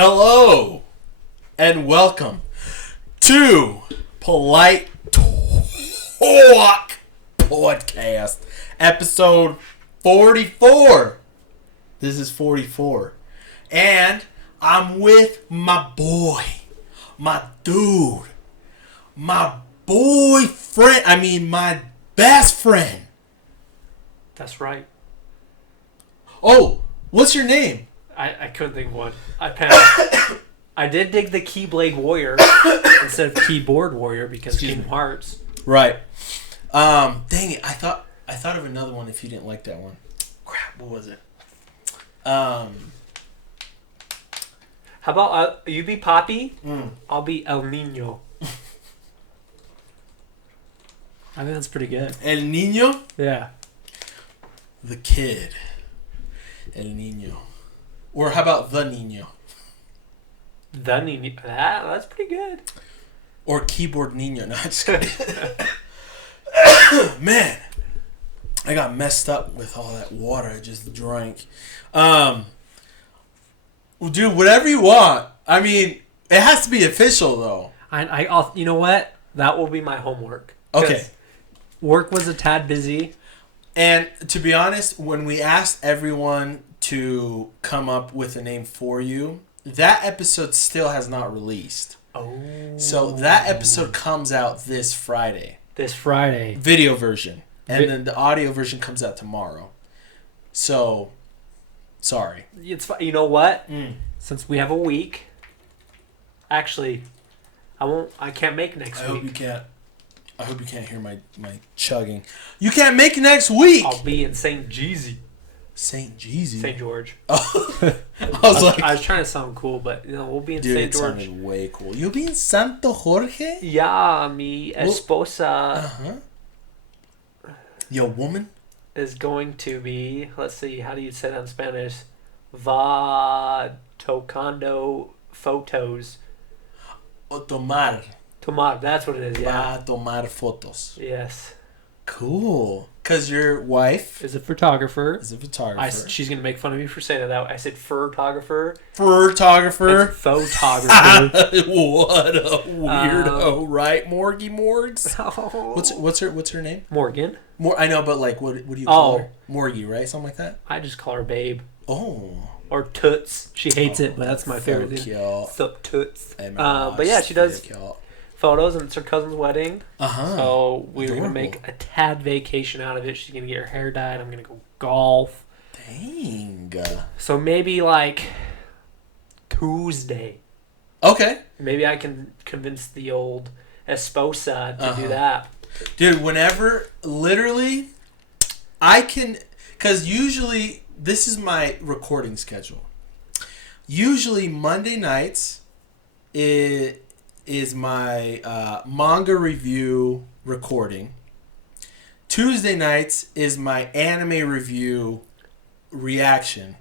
Hello and welcome to Polite Talk Podcast, episode 44. This is 44. And I'm with my boy, my dude, my boyfriend, my best friend. That's right. Oh, what's your name? I couldn't think of one. I passed. I did dig the Keyblade Warrior instead of Keyboard Warrior because Kingdom Hearts. Right. Dang it, I thought of another one if you didn't like that one. Crap, what was it? How about you be Poppy? I'll be El Nino. I think that's pretty good. El Niño? Yeah. The kid. El Niño. Or how about the Niño? The Nino. That's pretty good. Or Keyboard Niño. No, I'm just kidding. Man, I got messed up with all that water I just drank. Well, dude, whatever you want. I mean, it has to be official, though. I'll. You know what? That will be my homework. Okay. Work was a tad busy. And to be honest, when we asked everyone to come up with a name for you, that episode still has not released. Oh. So that episode comes out this Friday. This Friday. Video version. And then the audio version comes out tomorrow. So, sorry. It's you know what? Since we have a week, actually, I can't make next week. I hope you can't hear my chugging. You can't make next week. I'll be in St. Jeezy. St. Jeezy. St. George. Oh. I was trying to sound cool, but we'll be in dude, St. George. It sounded way cool. You'll be in Santo Jorge? Yeah, mi esposa Your woman? is going to be, let's see, how do you say that in Spanish? Va tocando fotos. O tomar. Tomar, that's what it is, yeah. Va tomar fotos. Yes. Cool. Because your wife Is a photographer. is a photographer. She's going to make fun of me for saying that. I said photographer. Photographer. It's photographer. What a weirdo, right? Morgie Morgs. What's her name? Morgan. I know, but like, what do you call her? Morgie, right? Something like that. I just call her Babe. Oh. Or Toots. She hates it, but that's my favorite thing. Cute. Sup, Toots. Oh but yeah, she does cute. photos, and it's her cousin's wedding. So we're Adorable. going to make a tad vacation out of it. She's going to get her hair dyed. I'm going to go golf. Dang. So maybe like Tuesday. Okay. Maybe I can convince the old esposa to do that. Dude, whenever, literally, I can, because usually, this is my recording schedule. Usually, Monday nights is my manga review recording. Tuesday nights is my anime review reaction.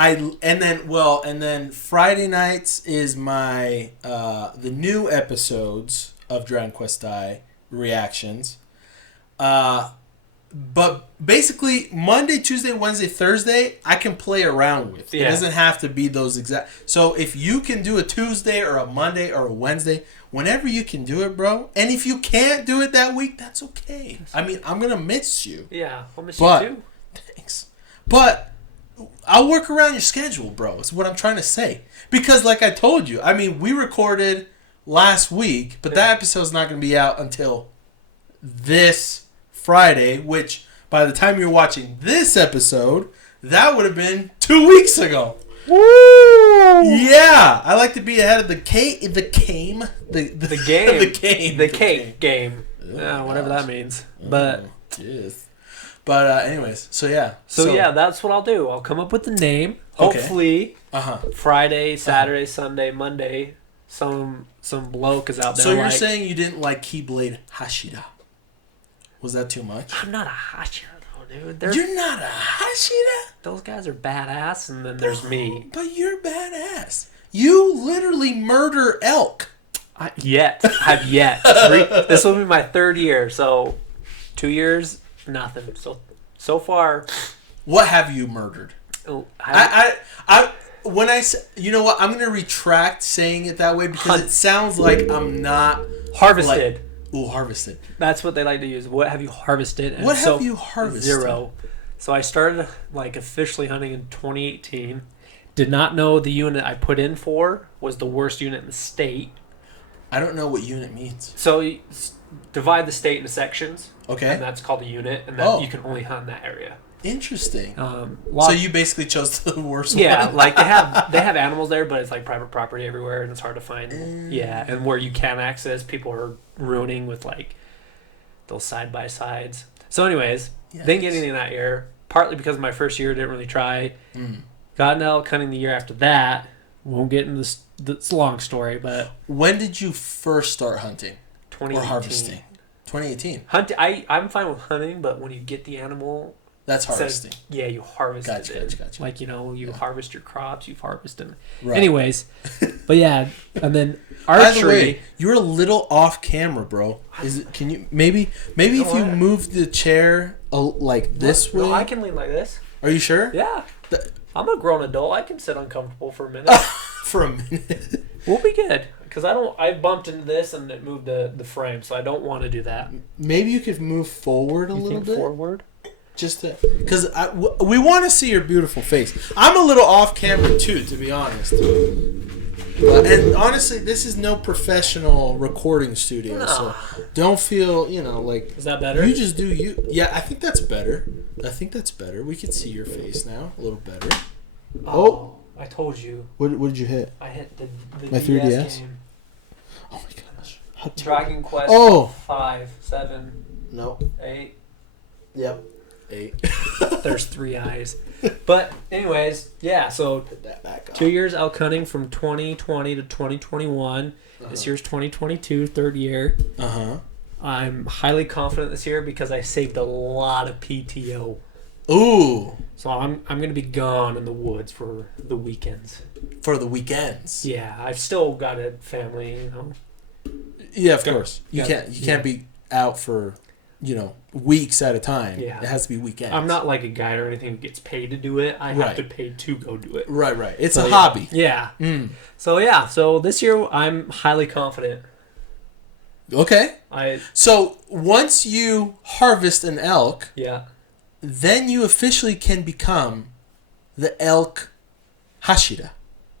And then Friday nights is my the new episodes of Dragon Quest I reactions. But basically, Monday, Tuesday, Wednesday, Thursday, I can play around with. Yeah. It doesn't have to be those exact. So if you can do a Tuesday or a Monday or a Wednesday, whenever you can do it, bro. And if you can't do it that week, that's okay. I mean, I'm going to miss you. Yeah, I'll miss you too. Thanks. But I'll work around your schedule, bro. Is what I'm trying to say. Because like I told you, I mean, we recorded last week, but that episode's not going to be out until this Friday, which by the time you're watching this episode, that would have been 2 weeks ago. Woo! Yeah, I like to be ahead of the game. Whatever that means. But anyways, so yeah. So yeah, that's what I'll do. I'll come up with the name. Hopefully, Friday, Saturday, Sunday, Monday, some bloke is out there. So you're saying you didn't like Keyblade Hashira? Was that too much? I'm not a Hashira though, dude. You're not a Hashira? Those guys are badass, and then there's me. But you're badass. You literally murder elk. I've yet. This will be my 3rd year, so 2 years, nothing. So far. What have you murdered? Oh, I when I say, you know what, I'm gonna retract saying it that way because it sounds like I'm not harvested. Harvested. That's what they like to use. What have you harvested? And what have you harvested? 0. So I started officially hunting in 2018. Did not know the unit I put in for was the worst unit in the state. I don't know what unit means. So you divide the state into sections. Okay. And that's called a unit, and then you can only hunt in that area. Interesting. So you basically chose the worst one. Yeah, like they have animals there, but it's like private property everywhere, and it's hard to find. Yeah, and where you can access, people are ruining with like those side by sides. So, anyways, didn't get anything that year. Partly because my first year didn't really try. Got an elk hunting the year after that. Won't get into this long story, but when did you first start hunting 2018. or harvesting? 2018. I'm fine with hunting, but when you get the animal. That's harvesting. You harvest it. Gotcha. Like, you harvest your crops, you've harvested them. Right. Anyways, but yeah, and then archery. By the way, you're a little off camera, bro. Can you maybe if you move the chair like this way? No, I can lean like this. Are you sure? Yeah. I'm a grown adult. I can sit uncomfortable for a minute. For a minute. We'll be good. Because I bumped into this and it moved the frame, so I don't want to do that. Maybe you could move forward a little bit. Forward? Just because we want to see your beautiful face. I'm a little off camera too, to be honest. And honestly, this is no professional recording studio, so don't feel like. Is that better? You just do you. Yeah, I think that's better. We can see your face now a little better. Oh, I told you. What did you hit? I hit the my 3DS game. Oh my gosh! Dragon Quest. 5, 7. No. 8. Yep. 8. There's 3 eyes. But anyways, yeah, so Put that back on. 2 years elk hunting from 2020 to 2021. This year's 2022, third year. I'm highly confident this year because I saved a lot of PTO. Ooh. So I'm going to be gone in the woods for the weekends. For the weekends. Yeah, I've still got a family, Yeah, of course. You can't be out for weeks at a time. Yeah. It has to be weekends. I'm not like a guy or anything who gets paid to do it. I have to pay to go do it. Right. It's a hobby. Yeah. So this year I'm highly confident. Okay. So once you harvest an elk, then you officially can become the elk Hashira.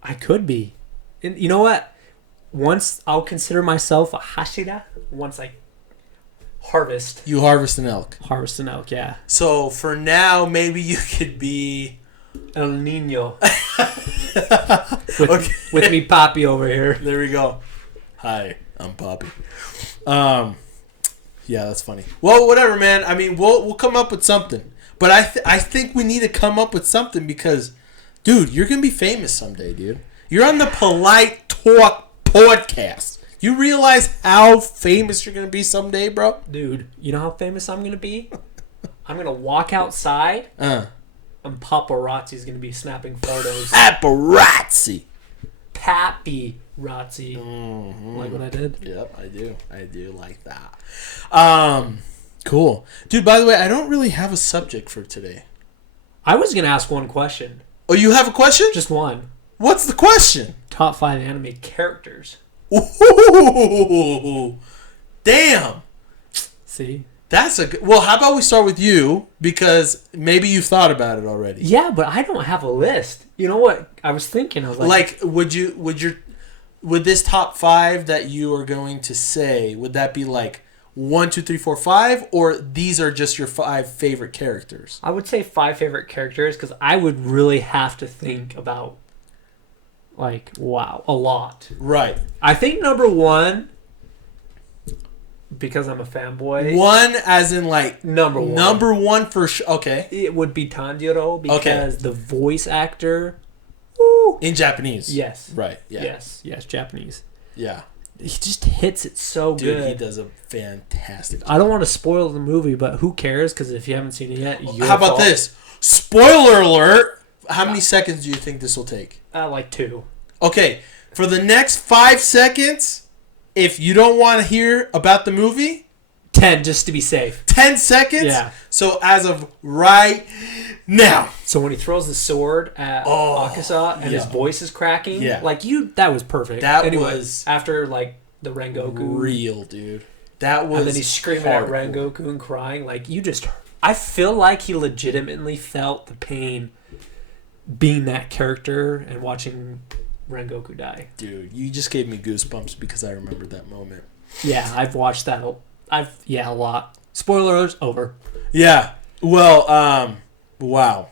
I could be. And you know what? Once I'll consider myself a Hashira once I harvest. You harvest an elk. Harvest an elk, yeah. So for now, maybe you could be El Nino. with me Poppy over here. There we go. Hi, I'm Poppy. Yeah, that's funny. Well, whatever, man. I mean, we'll come up with something. But I think we need to come up with something because, dude, you're gonna be famous someday, dude. You're on the Polite Talk podcast. You realize how famous you're gonna be someday, bro? Dude, you know how famous I'm gonna be? I'm gonna walk outside, and paparazzi's gonna be snapping photos. Paparazzi. Pappy-razzi. Like what I did? Yep, I do like that. Cool. Dude, by the way, I don't really have a subject for today. I was gonna ask one question. Oh, you have a question? Just one. What's the question? Top 5 anime characters. Ooh, damn. See? That's a good... Well, how about we start with you? Because maybe you've thought about it already. Yeah, but I don't have a list. You know what? I was thinking. I was like... Would this top 5 that you are going to say, would that be like 1, 2, 3, 4, 5? Or these are just your 5 favorite characters? I would say 5 favorite characters because I would really have to think about... a lot. Right. I think number 1, because I'm a fanboy. 1 as in number 1. Number 1 for sure. Okay. It would be Tanjiro because the voice actor. Woo, in Japanese. Yes. Right. Yeah. Yes, Japanese. Yeah. He just hits it so good. Dude, he does a fantastic job. I don't want to spoil the movie, but who cares? Because if you haven't seen it yet, how about this? Spoiler alert! How many seconds do you think this will take? 2. Okay, for the next 5 seconds, if you don't want to hear about the movie, 10, just to be safe. 10 seconds? Yeah. So as of right now. So when he throws the sword at Akaza and his voice is cracking, that was perfect. That was after like the Rengoku. Real, dude. That was. And then he's screaming at Rengoku and crying. Like, I feel like he legitimately felt the pain being that character and watching Rengoku die. Dude, you just gave me goosebumps because I remember that moment. Yeah, I've watched that. A lot. Spoilers, over. Yeah. Well, wow.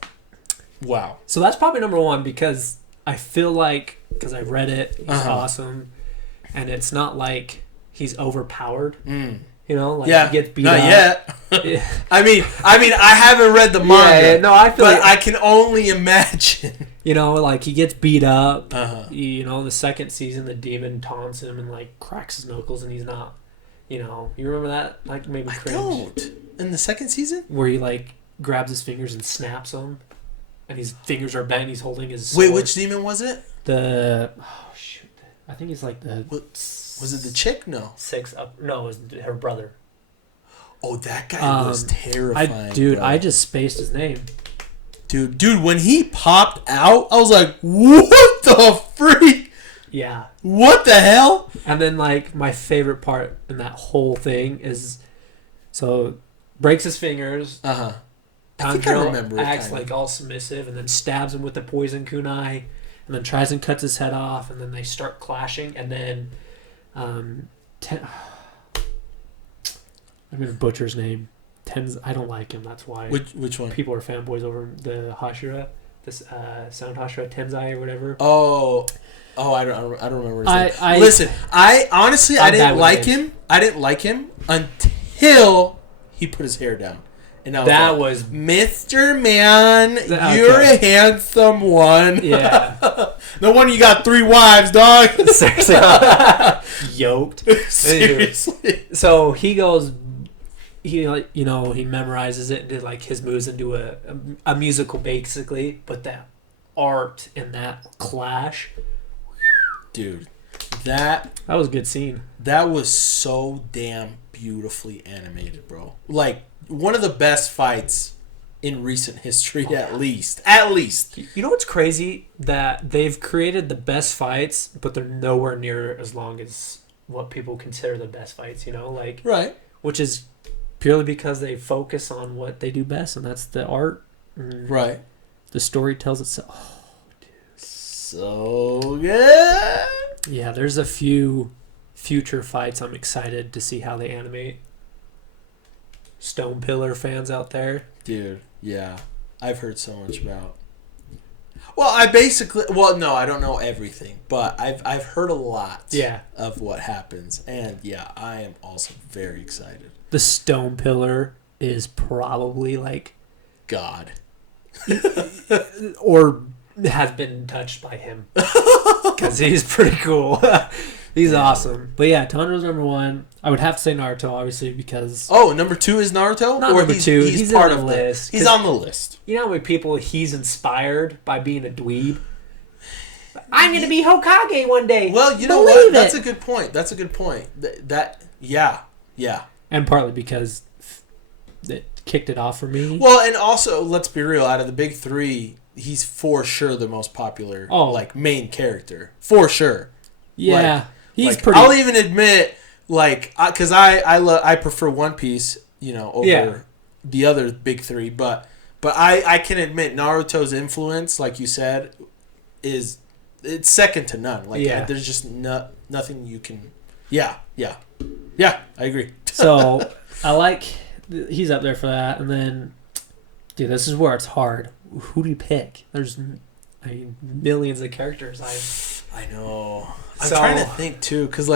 So that's probably number one because I feel like, because I read it, he's awesome. And it's not like he's overpowered. You know, like he gets beat up. Not yet. I mean, I haven't read the manga. Yeah, no, I feel but I can only imagine. You know, like he gets beat up. You know, in the second season, the demon taunts him and like cracks his knuckles, and he's not. You know, you remember that? Like maybe cringe. I don't. In the second season, where he like grabs his fingers and snaps them, and his fingers are bent. He's holding his sword. Wait, which demon was it? I think it's like the. Was it the chick? No. No, it was her brother. Oh, that guy was terrifying. I just spaced his name. Dude, when he popped out, I was like, what the freak? Yeah. What the hell? And then, like, my favorite part in that whole thing is, so, breaks his fingers. I think I remember acts like all submissive and then stabs him with the poison kunai and then tries and cuts his head off and then they start clashing and then I'm going to butcher his name. I don't like him, that's why. Which one? People are fanboys over the Hashira, this Sound Hashira, Tenzai or whatever. Oh, I don't remember his name. Listen, I honestly didn't like him. I didn't like him until he put his hair down. And that was Mr. Man, you're a handsome one. Yeah. No wonder you got 3 wives, dog. Seriously. Yoked. Seriously. So he goes, he memorizes it and did like his moves into a musical basically, but that art and that clash. Dude, that was a good scene. That was so damn beautifully animated, bro. Like, one of the best fights in recent history, at least. You know what's crazy? That they've created the best fights, but they're nowhere near as long as what people consider the best fights, you know? Like, right. Which is purely because they focus on what they do best, and that's the art. Right. The story tells itself. Oh, dude. So good. Yeah, there's a few future fights I'm excited to see how they animate. Stone Pillar fans out there. Dude, yeah. I've heard so much about. Well, I don't know everything, but I've heard a lot of what happens. And yeah, I am also very excited. The Stone Pillar is probably like God. Or has been touched by him. Because he's pretty cool. He's awesome. But yeah, Tanjiro's number 1. I would have to say Naruto, obviously, because... Oh, number 2 is Naruto? Not number 2. He's part of the list. He's on the list. You know how many people he's inspired by being a dweeb? I'm going to be Hokage one day. Well, you know what? That's a good point. Yeah. And partly because it kicked it off for me. Well, and also, let's be real, out of the big 3, he's for sure the most popular, main character. For sure. Yeah. He's pretty... I'll even admit, because I prefer One Piece, over the other big 3, but I can admit Naruto's influence, like you said, it's second to none. There's just nothing you can... Yeah, I agree. So, he's up there for that, and then, dude, this is where it's hard. Who do you pick? There's, millions of characters. I know. I'm trying to think too, because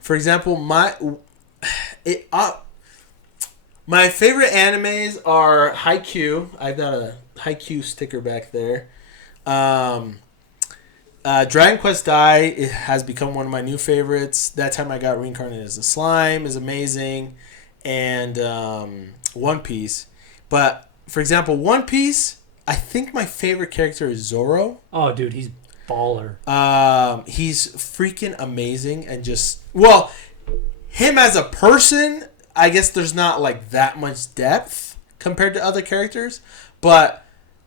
for example, my favorite animes are Haikyuu. I've got a Haikyuu sticker back there. Dragon Quest Dai, it has become one of my new favorites. That Time I Got Reincarnated as a Slime is amazing, and One Piece. But for example, One Piece, I think my favorite character is Zoro. Oh, dude, he's baller. He's freaking amazing, and him as a person, I guess there's not like that much depth compared to other characters, but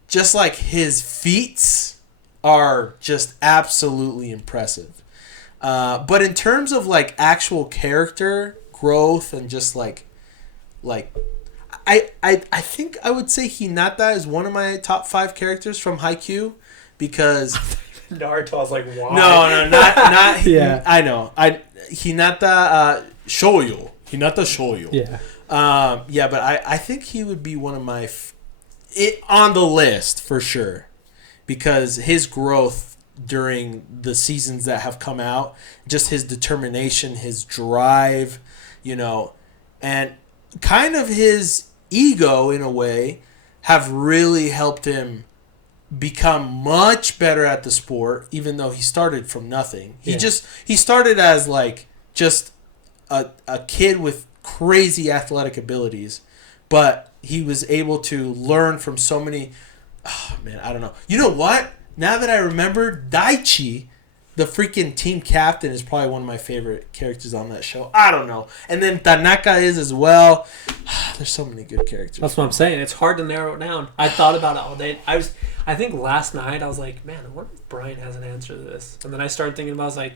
just like his feats are just absolutely impressive. But in terms of like actual character growth and just like I think I would say Hinata is one of my top 5 characters from Haikyuu because Naruto, I was like, why? no, not Yeah. I know. Hinata Shoyo. Hinata Shoyo. Yeah. Yeah, but I think he would be one of my on the list for sure because his growth during the seasons that have come out, just his determination, his drive, and kind of his ego in a way have really helped him become much better at the sport, even though he started from nothing. He started as like just a kid with crazy athletic abilities, but he was able to learn from so many. Oh man, I don't know. You know what? Now that I remember, Daichi, the freaking team captain, is probably one of my favorite characters on that show. I don't know. And then Tanaka is as well. There's so many good characters. That's what I'm saying. It's hard to narrow it down. I thought about it all day. I think last night I was like, man, I wonder if Brian has an answer to this. And then I started thinking about it. I was like,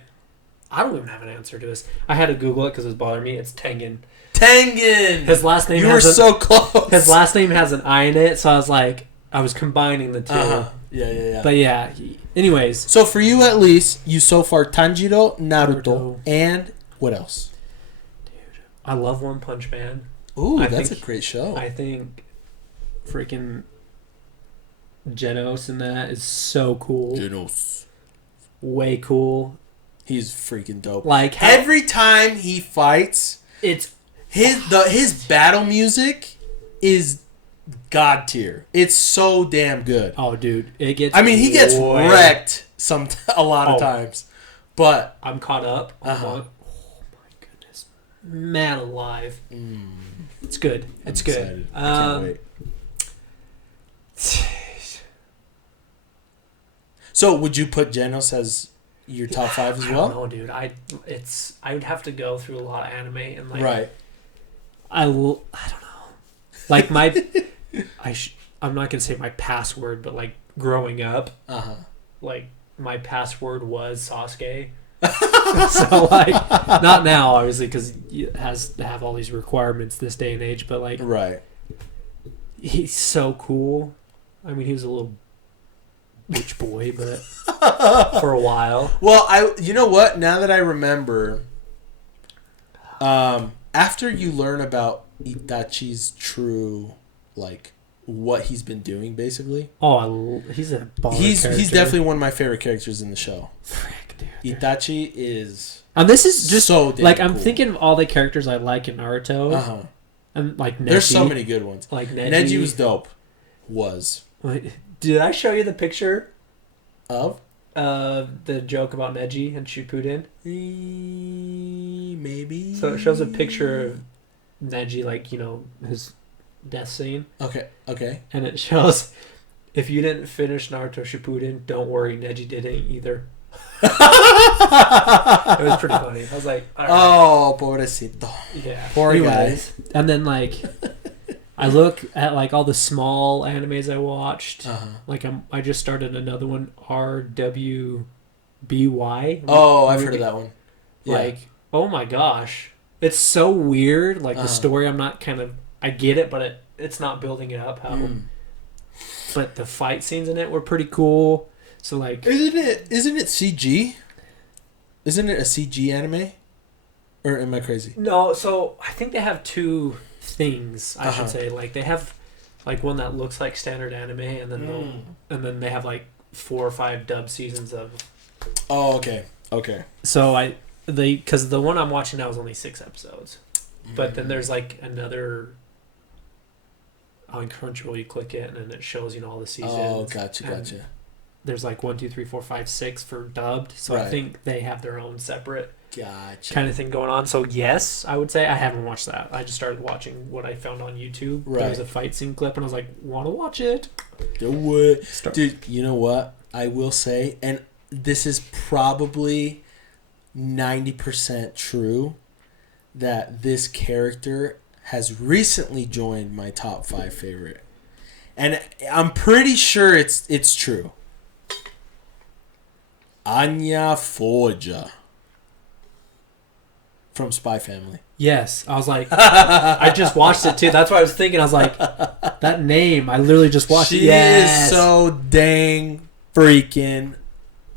I don't even have an answer to this. I had to Google it because it was bothering me. It's Tengen. Tengen! His last name You were so close. His last name has an I in it, so I was like, I was combining the two. Uh-huh. Yeah. But yeah, anyways. So for you at least, you so far Tanjiro, Naruto, Naruto. and what else? Dude, I love One Punch Man. Ooh, I that's think- a great show. I think freaking Genos in that is so cool. Genos. Way cool. He's freaking dope. Like Every time he fights, it's his battle music is god tier. It's so damn good. oh dude, it gets. I mean, he gets way- wrecked a lot of Oh. times, but I'm caught up. Uh-huh. Oh my goodness, man alive! mm, It's good. It's I'm good. excited. I can't wait. So, would you put Genos as your top 5 as I don't well? know, dude. I would have to go through a lot of anime and like Right. I don't know. Like my I'm not gonna say my password, but like growing up, Uh-huh. like my password was Sasuke. So like not now obviously because it has to have all these requirements this day and age, but like Right. he's so cool. I mean, he was a little bitch boy, but for a while. Well, you know what? Now that I remember, after you learn about Itachi's true, like, what he's been doing, basically, He's a baller he's character. definitely one of my favorite characters in the show. Frick, dude. Itachi is And this is just so damn like I'm cool. thinking of all the characters I like in Naruto, Uh-huh. and like Neji. There's so many good ones. Like Neji was dope. Wait, did I show you the picture Of? of the joke about Neji and Shippuden? Maybe. So it shows a picture of Neji, like his death scene, Okay. and it shows if you didn't finish Naruto Shippuden, don't worry, Neji didn't either. It was pretty funny. I was like, all right. Oh, pobrecito. Yeah. Poor Anyways, and then like I look at like all the small animes I watched. Uh-huh. Like I just started another one, RWBY. Oh, I've heard of that one. Yeah. Like, oh my gosh, it's so weird. Like the story, I get it, but it's not building it up. But the fight scenes in it were pretty cool. So like, Isn't it CG? Isn't it a CG anime? Or am I crazy? no. So I think they have two things. I Uh-huh. should say, like they have like one that looks like standard anime, and then and then they have like 4 or 5 dub seasons of. Oh, okay. So because the one I'm watching now is only 6 episodes, but then there's like another. On Crunchyroll, you click it and then it shows all the seasons. Oh, gotcha. And there's like 1, 2, 3, 4, 5, 6 for dubbed, so I Right. think they have their own separate Gotcha. kind of thing going on. So yes, I would say I haven't watched that. I just started watching what I found on YouTube. Right. There was a fight scene clip, and I was like, want to watch it? Do it. Dude, you know what? I will say, and this is probably 90% true, that this character has recently joined my top 5 favorite. And I'm pretty sure it's true. Anya Forja from Spy Family. Yes, I was like, I just watched it too. That's what I was thinking. I was like, that name. I literally just watched it. She is so dang freaking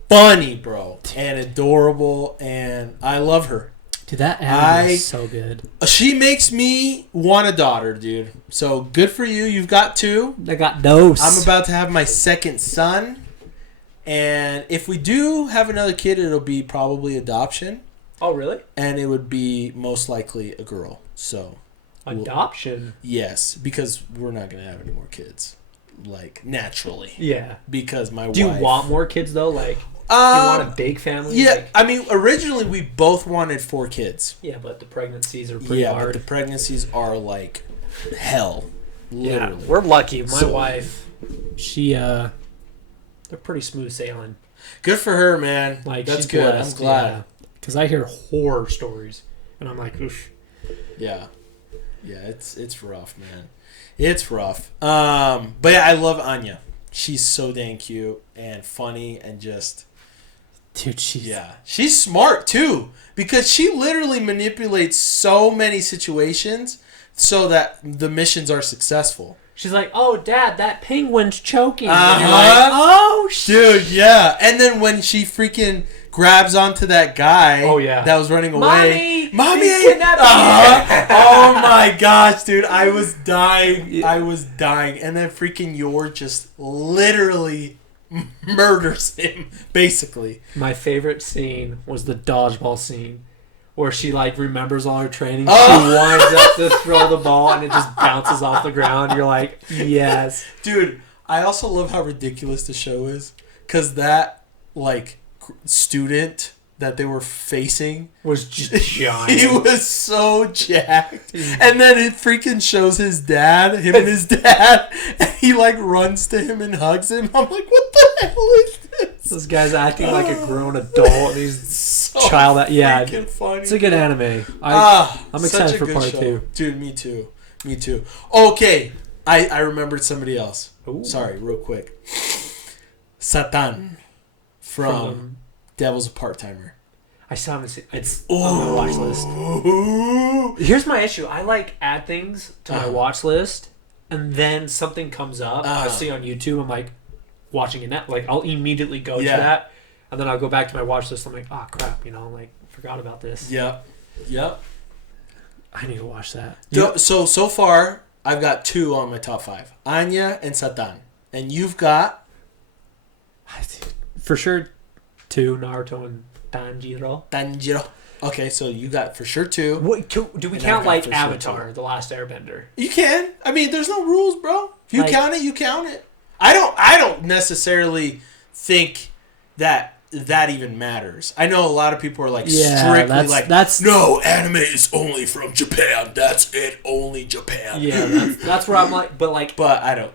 funny, bro, and adorable, and I love her. Dude, that anime is so good. She makes me want a daughter, dude. So good for you. You've got 2. I got those. I'm about to have my second son, and if we do have another kid, it'll be probably adoption. Oh, really? And it would be most likely a girl. So adoption. Yes, because we're not gonna have any more kids, like naturally. Yeah. Because my wife. Do you want more kids though? Like, you want a big family? Yeah, like, I mean, originally we both wanted 4 kids. Yeah, but the pregnancies are pretty hard. But the pregnancies are like hell. Literally. Yeah, we're lucky. My wife, she they're pretty smooth sailing. Good for her, man. Like, that's she's good. blessed, I'm glad. Because I hear horror stories, and I'm like, oof. Yeah, it's rough, man. It's rough. But yeah, I love Anya. She's so dang cute and funny and just. Dude, she's smart too, because she literally manipulates so many situations so that the missions are successful. She's like, "Oh, Dad, that penguin's choking." Uh-huh. And you're like, "Oh, dude, yeah." And then when she freaking grabs onto that guy, that was running away, mommy, oh my gosh, dude, I was dying, and then freaking Yor just literally murders him, basically. My favorite scene was the dodgeball scene, where she like remembers all her training. She winds up to throw the ball, and it just bounces off the ground. You're like, yes, dude. I also love how ridiculous the show is, because that like student that they were facing was just giant. He was so jacked. And then it freaking shows his dad, him and his dad, and he like runs to him and hugs him. I'm like, what the hell is this? This guy's acting like a grown adult, and he's so child. Yeah, funny. It's a good anime. I'm excited for part 2. Dude, me too. Okay, I remembered somebody else. Ooh. Sorry, real quick. Satan from Devil's a Part-Timer. I still haven't seen it's on my watch list. Here's my issue. I like add things to my watch list, and then something comes up I see on YouTube. I'm like watching it now. Like, I'll immediately go to that, and then I'll go back to my watch list. I'm like, oh crap, like forgot about this. Yep. I need to watch that. So far, I've got 2 on my top 5. Anya and Satan. And you've got? For sure 2, Naruto and Tanjiro. Okay, so you got for sure 2. What, do we count like Avatar, The Last Airbender? You can. I mean, there's no rules, bro. If you count it, you count it. I don't necessarily think that even matters. I know a lot of people are like strictly that's no, anime is only from Japan. That's it, only Japan. Yeah, that's where I'm like, but I don't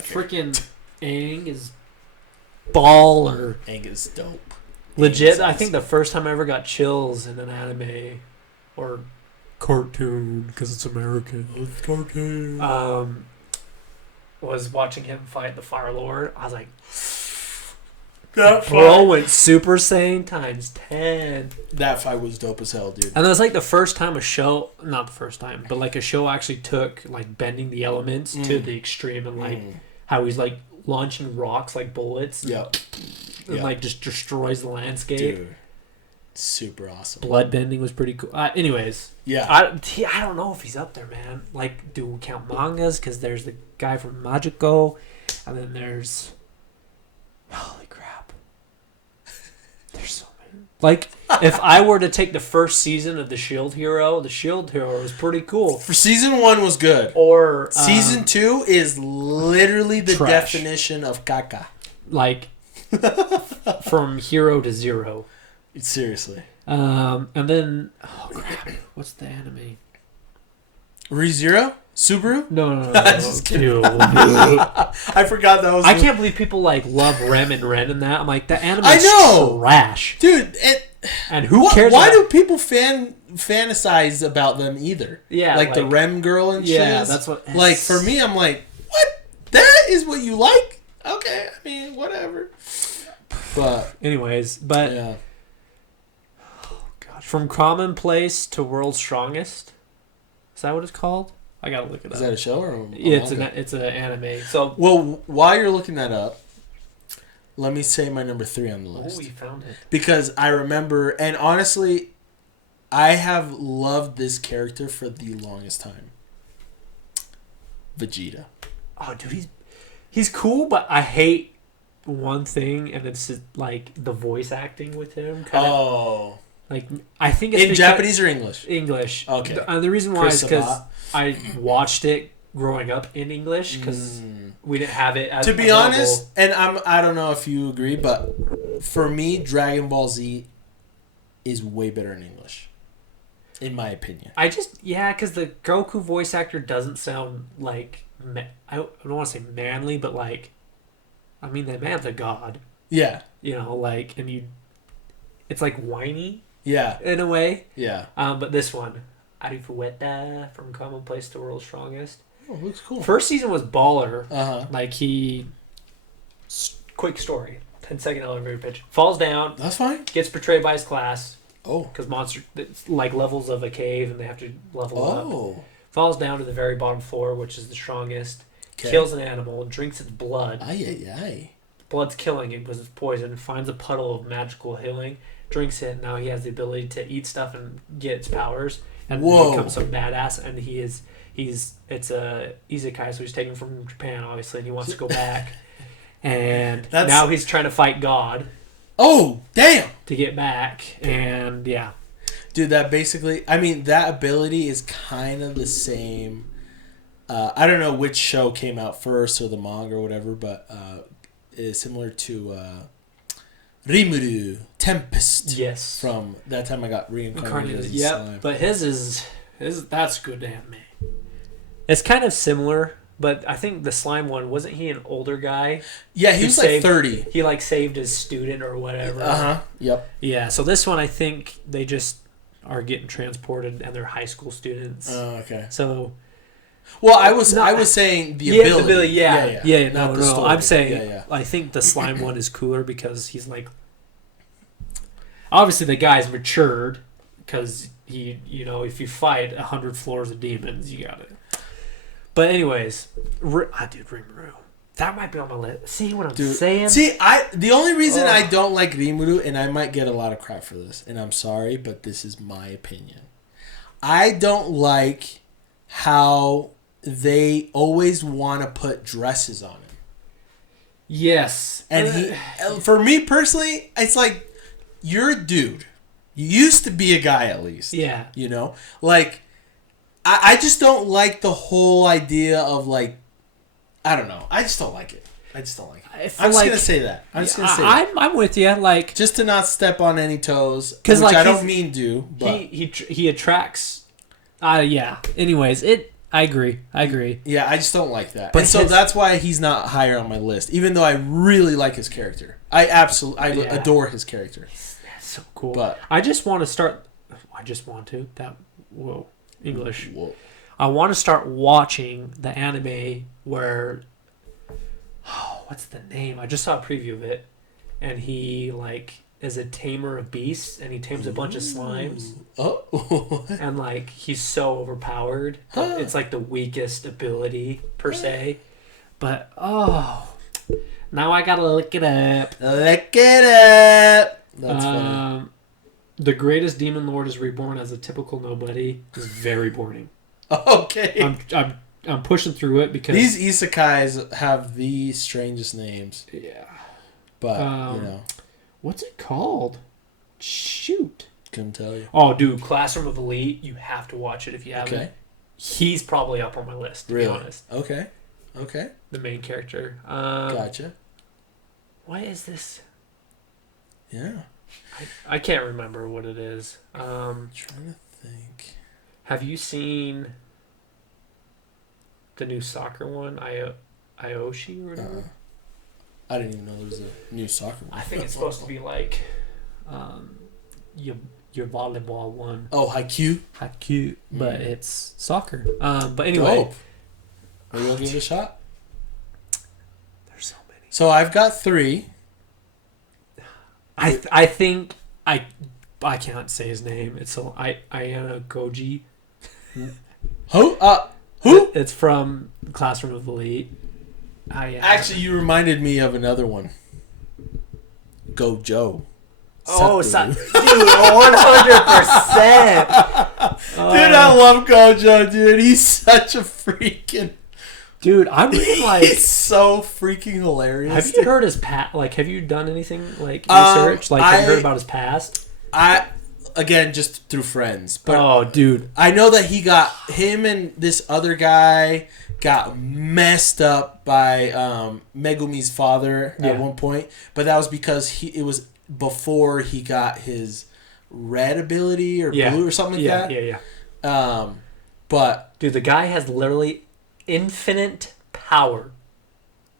freaking Aang is baller. Aang is dope. Legit, I think the first time I ever got chills in an anime or cartoon, because it's American. It's cartoon. Was watching him fight the Fire Lord. I was like, that bro went Super Saiyan times 10. That fight was dope as hell, dude. And it was like the first time a show, not the first time, but like a show actually took like bending the elements to the extreme, and like how he's like launching rocks like bullets. Yep. And like just destroys the landscape. Dude, super awesome. Blood bending was pretty cool. Anyways, I don't know if he's up there, man. Like, do we count mangas? Because there's the guy from Magico, and then there's holy crap, there's so many. Like, if I were to take the first season of the Shield Hero was pretty cool. For season 1 was good. Or season 2 is literally the trash. definition of caca. Like, from hero to zero. Seriously. And then, oh crap, what's the anime? ReZero? Subaru? No. Just kidding. I forgot that was. I can't believe people like love Rem and Ren and that. I'm like, that anime is trash, dude. And who cares? Why do people fantasize about them either? Yeah, like the REM girl and shit. Yeah, that's what. Like for me, I'm like, what? That is what you like? Okay, I mean, whatever. But anyways, yeah. Gosh, from Commonplace to World's Strongest. Is that what it's called? I gotta look it up. Is that a show or? Yeah, it's an anime. So well, while you're looking that up, let me say my number 3 on the list. Oh, you found it. Because I remember, and honestly, I have loved this character for the longest time. Vegeta. Oh, dude, he's cool, but I hate one thing, and it's just, like the voice acting with him. Oh. Like, I think it's in Japanese or English? English. Okay. The reason why is because I watched it growing up in English because we didn't have it as to be honest, and I don't know if you agree, but for me, Dragon Ball Z is way better in English, in my opinion. Because the Goku voice actor doesn't sound like I don't want to say manly, but like, I mean, the man's a god. Yeah. You know, like, it's like whiny. Yeah. In a way. Yeah. But this one, Arifueta from Commonplace to World's Strongest. Oh, looks cool. First season was baller. Uh-huh. Like quick story, 10-second elevator pitch. Falls down. That's fine. Gets betrayed by his class. Oh. Because it's like levels of a cave and they have to level up. Falls down to the very bottom floor, which is the strongest. Okay. Kills an animal, drinks its blood. Aye. Blood's killing it because it's poison. Finds a puddle of magical healing. Drinks it. Now he has the ability to eat stuff and get its powers. And become some badass. And it's a isekai, so he's taken from Japan, obviously, and he wants to go back. And now he's trying to fight God. Oh, damn! To get back, and yeah. Dude, that basically, I mean, that ability is kind of the same. I don't know which show came out first or the manga or whatever, but it's similar to Rimuru Tempest. Yes. From that time I got reincarnated as a slime. But that's good anime. It's kind of similar, but I think the slime one, wasn't he an older guy? Yeah, he was like 30. He like saved his student or whatever. Uh-huh. Yep. Yeah, so this one I think they just are getting transported and they're high school students. Oh, okay. So well, I was saying the ability. The ability, yeah. No. I'm saying yeah. I think the slime one is cooler because he's like obviously the guy's matured because if you fight 100 floors of demons, you got it. But anyways, dude, Rimuru. That might be on my list. See what I'm saying? See, the only reason I don't like Rimuru, and I might get a lot of crap for this, and I'm sorry, but this is my opinion. I don't like how they always want to put dresses on him. Yes. And for me personally, it's like, you're a dude. You used to be a guy at least. Yeah. You know? Like, I just don't like the whole idea of like, I don't know. I just don't like it. I'm just going to say that. I'm with you. Like, just to not step on any toes, which I don't mean do. But. He attracts. Yeah. Anyways, I agree. Yeah, I just don't like that. But so that's why he's not higher on my list, even though I really like his character. I adore his character. That's so cool. But I just want to start. English. Whoa. I want to start watching the anime where. Oh, what's the name? I just saw a preview of it, and he is a tamer of beasts, and he tames a bunch of slimes. Oh. And he's so overpowered. It's like the weakest ability per se. But now I gotta look it up. That's funny. The greatest demon lord is reborn as a typical nobody. Is very boring. Okay. I'm pushing through it because these isekais have the strangest names. Yeah. But what's it called? Shoot. Couldn't tell you. Oh, dude, Classroom of Elite. You have to watch it if you haven't. Okay. He's probably up on my list, to be honest. Okay. The main character. Gotcha. What is this? Yeah. I can't remember what it is. I'm trying to think. Have you seen the new soccer one, Aoshi or whatever? I didn't even know there was a new soccer one. I think it's supposed to be like your volleyball one. Oh, Haikyuu. Haikyuu, but it's soccer. But anyway, Dope. Are you gonna give it a shot? There's so many. So I've got 3. I think I can't say his name. It's Ayana Goji. Who? Who? It's from Classroom of the Elite. Actually, you reminded me of another one. Gojo. Oh, Satoru. dude, 100%. Dude, I love Gojo, dude. He's such a freaking... Dude, I'm reading like... He's so freaking hilarious. Have you heard his past? Like, have you done anything, like, research? Like, have you heard about his past? Again, just through friends. But oh, dude. I know that him and this other guy got messed up by Megumi's father at one point. But that was because it was before he got his red ability or blue or something like that. Yeah. But... Dude, the guy has literally infinite power.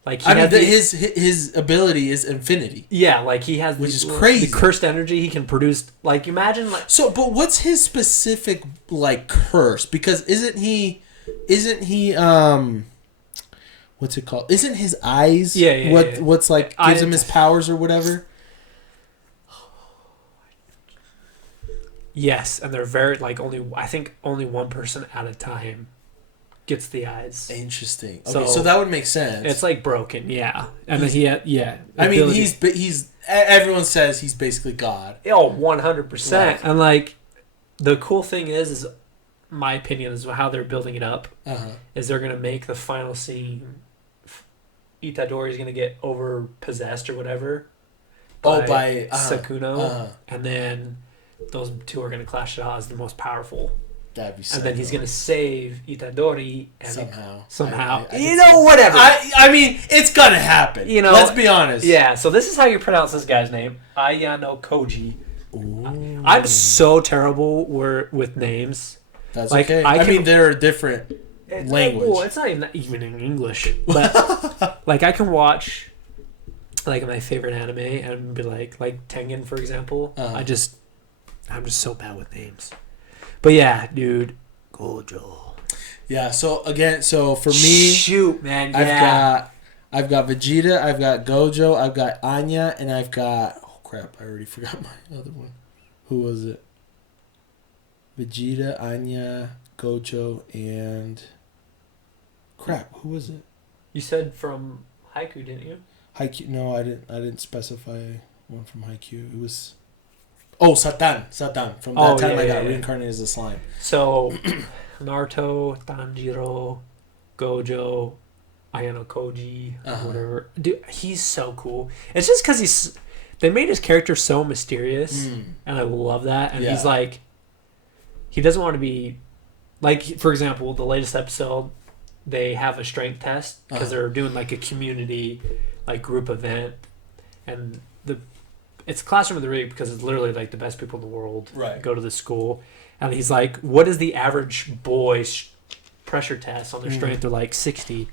Like his ability is infinity. Yeah, like he has which is crazy. The cursed energy he can produce. Like imagine like but what's his specific like curse? Because isn't he what's it called? Isn't his eyes what's like gives him his powers or whatever? Yes, and they're very like I think only one person at a time gets the eyes. Interesting. Okay, so that would make sense. It's like broken, yeah. And then I mean, he's everyone says he's basically God. Oh, 100%. Right. And like the cool thing is my opinion is how they're building it up. Is they're gonna make the final scene. Itadori is gonna get over possessed or whatever. By Sakuno, and then those two are gonna clash it out as the most powerful. That'd be so and then he's gonna save Itadori and somehow. Whatever. I mean, it's gonna happen. Let's be honest. Yeah. So this is how you pronounce this guy's name, Ayano Koji. Ooh. I'm so terrible with names. That's like, okay. I mean, they're a different language. Well, it's not even in English, but like I can watch like my favorite anime and be like Tengen, for example. I'm just so bad with names. But yeah, dude, Gojo. Yeah. So for me, shoot, man. Yeah. I've got Vegeta, I've got Gojo, I've got Anya, and I've got I already forgot my other one. Who was it? Vegeta, Anya, Gojo, and who was it? You said from Haikyuu, didn't you? Haikyuu. No, I didn't specify one from Haikyuu. It was. Oh, Satan. From that time I got reincarnated as a slime. So, Naruto, Tanjiro, Gojo, Ayano Koji, whatever. Dude, he's so cool. It's just because they made his character so mysterious, and I love that. And he's like, he doesn't want to be, like, for example, the latest episode, they have a strength test because they're doing like a community, like group event, and it's Classroom of the Elite because it's literally like the best people in the world go to the school. And he's like, what is the average boy's pressure test on their strength? They're like 60.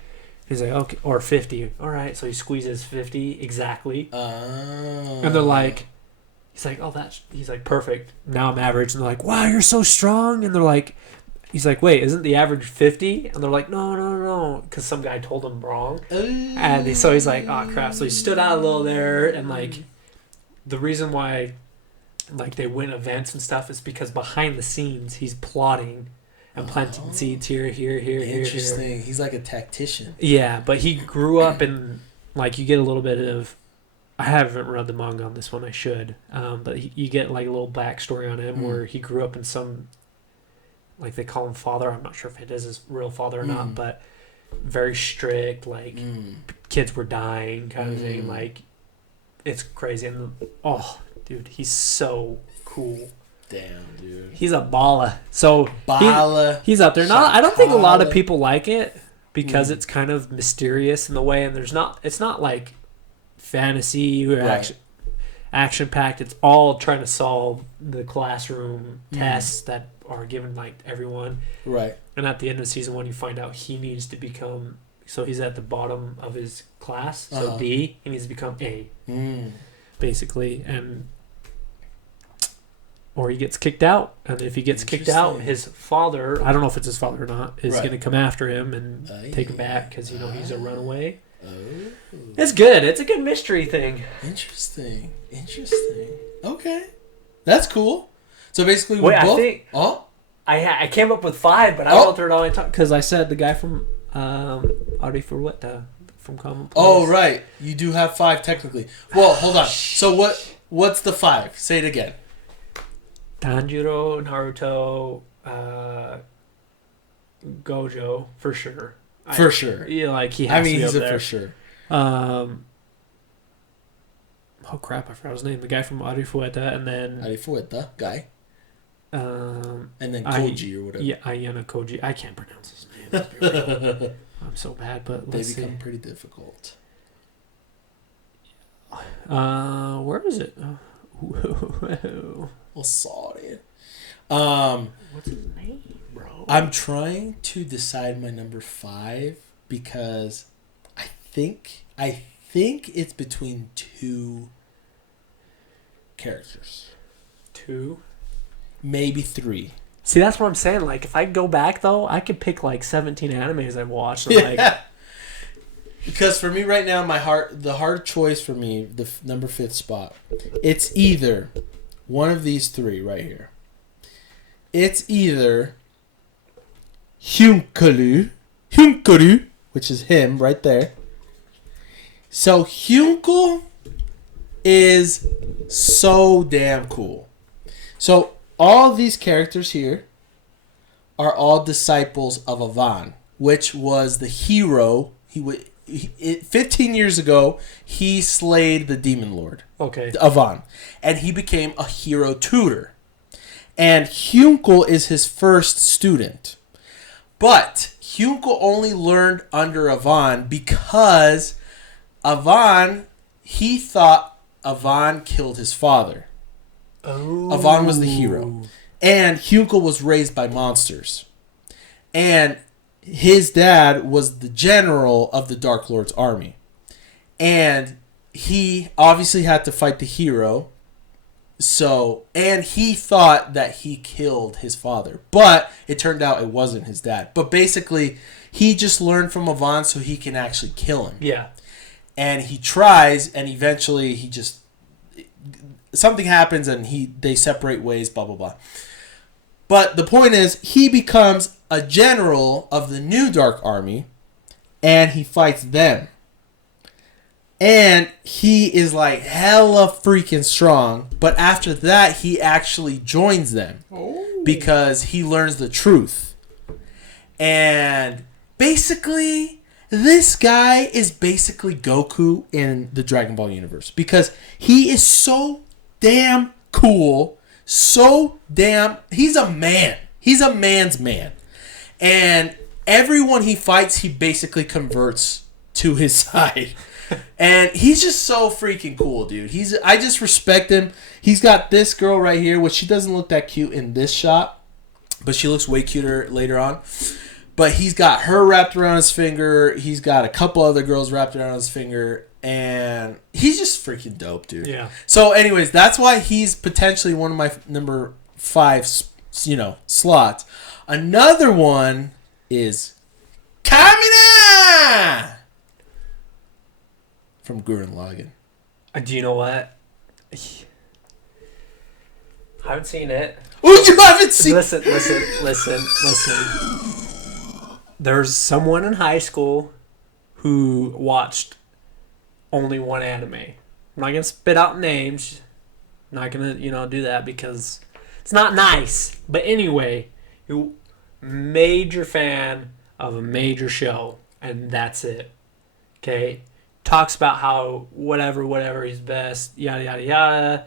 He's like, okay, or 50. All right. So he squeezes 50 exactly. And they're like, he's like, he's like, perfect. Now I'm average. And they're like, wow, you're so strong. And they're like, he's like, wait, isn't the average 50? And they're like, no. Because some guy told him wrong. And so he's like, oh, crap. So he stood out a little there and like, the reason why like they win events and stuff is because behind the scenes he's plotting and planting seeds here. Interesting. He's like a tactician. Yeah, but he grew up in like you get a little bit of. I haven't read the manga on this one. I should, but you get like a little backstory on him where he grew up in some. Like they call him father. I'm not sure if it is his real father or not, but very strict. Like kids were dying, kind of thing. Like. It's crazy. And dude, he's so cool. Damn, dude. He's a baller. So he's up there. I don't think a lot of people like it because it's kind of mysterious in the way, and it's not like fantasy or action packed. It's all trying to solve the classroom tests that are given like everyone. Right. And at the end of season 1, you find out he needs to become. So he's at the bottom of his class. So D, he needs to become A. Basically. And or he gets kicked out. And if he gets kicked out, his father, I don't know if it's his father or not, is going to come after him and take him back because, he's a runaway. Oh. It's good. It's a good mystery thing. Interesting. Okay. That's cool. So basically, I came up with 5, but I don't know if they're all talk because I said the guy from Audrey Furueta from Commonplace. Oh, right. You do have 5 technically. Well, hold on. So what's the 5? Say it again. Tanjiro, Naruto, Gojo, for sure. For sure. Yeah, like he has to be up there. For sure. Oh crap! I forgot his name. The guy from Arifueta, and then Arifueta guy. And then Koji or whatever. Yeah, Ayana Koji. I can't pronounce his name. I'm so bad, but they become pretty difficult. Where is it? Oh, sorry. What's his name, bro? I'm trying to decide my number 5 because I think it's between 2 characters. 2? Maybe 3. See, that's what I'm saying. Like, if I go back, though, I could pick, 17 animes I've watched. And, Because for me right now, the hard choice for me, the number 5th spot, it's either one of these 3 right here. It's either Hyunkuru, which is him right there. So Hyunkul is so damn cool. So all of these characters here are all disciples of Avan, which was the hero. 15 years ago, he slayed the Demon Lord. Okay. Avan. And he became a hero tutor. And Hyunkul is his first student. But Hyunkul only learned under Avan because he thought Avan killed his father. Oh. Avan was the hero. And Hyunkul was raised by monsters. And his dad was the general of the Dark Lord's army. And he obviously had to fight the hero. And he thought that he killed his father. But it turned out it wasn't his dad. But basically, he just learned from Avan so he can actually kill him. Yeah. And he tries, and eventually something happens and they separate ways, blah, blah, blah. But the point is, he becomes a general of the new Dark Army, and he fights them. And he is like hella freaking strong, but after that, he actually joins them. Because he learns the truth. And basically, this guy is basically Goku in the Dragon Ball universe. Because he is so damn cool. He's a man. He's a man's man. And everyone he fights, he basically converts to his side. And he's just so freaking cool, dude. I just respect him. He's got this girl right here, which she doesn't look that cute in this shot, but she looks way cuter later on. But he's got her wrapped around his finger. He's got a couple other girls wrapped around his finger. And he's just freaking dope, dude. Yeah. So, anyways, that's why he's potentially one of my number 5, slots. Another one is Kamina from Gurren Lagann. Do you know what? I haven't seen it. Oh, you haven't seen it? Listen. There's someone in high school who watched only one anime. I'm not going to spit out names. I'm not going to, do that because it's not nice. But anyway, major fan of a major show, and that's it. Okay? Talks about how whatever he's best, yada yada yada.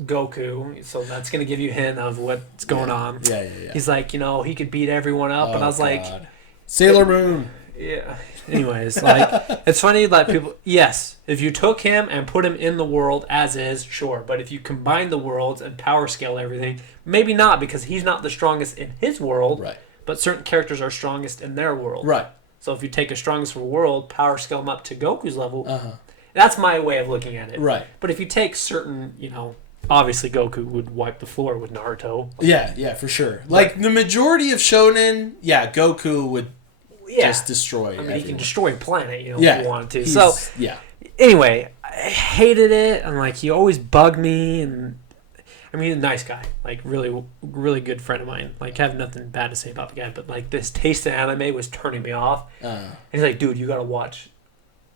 Goku, so that's gonna give you a hint of what's going on. Yeah. He's like, he could beat everyone up, and I was like, Sailor Moon. Yeah. Anyways, it's funny that people. Yes, if you took him and put him in the world as is, sure. But if you combine the worlds and power scale everything, maybe not, because he's not the strongest in his world. Right. But certain characters are strongest in their world. Right. So if you take a strongest world, power scale him up to Goku's level, that's my way of looking at it. Right. But if you take certain, obviously Goku would wipe the floor with Naruto. Yeah, for sure. Like the majority of shonen, Goku would just destroy. I mean, he can destroy a planet, if he wanted to. Anyway, I hated it, and like he always bugged me, and I mean, he's a nice guy, like really, really good friend of mine. Like, I have nothing bad to say about the guy, but like this taste in anime was turning me off. And he's like, "Dude, you gotta watch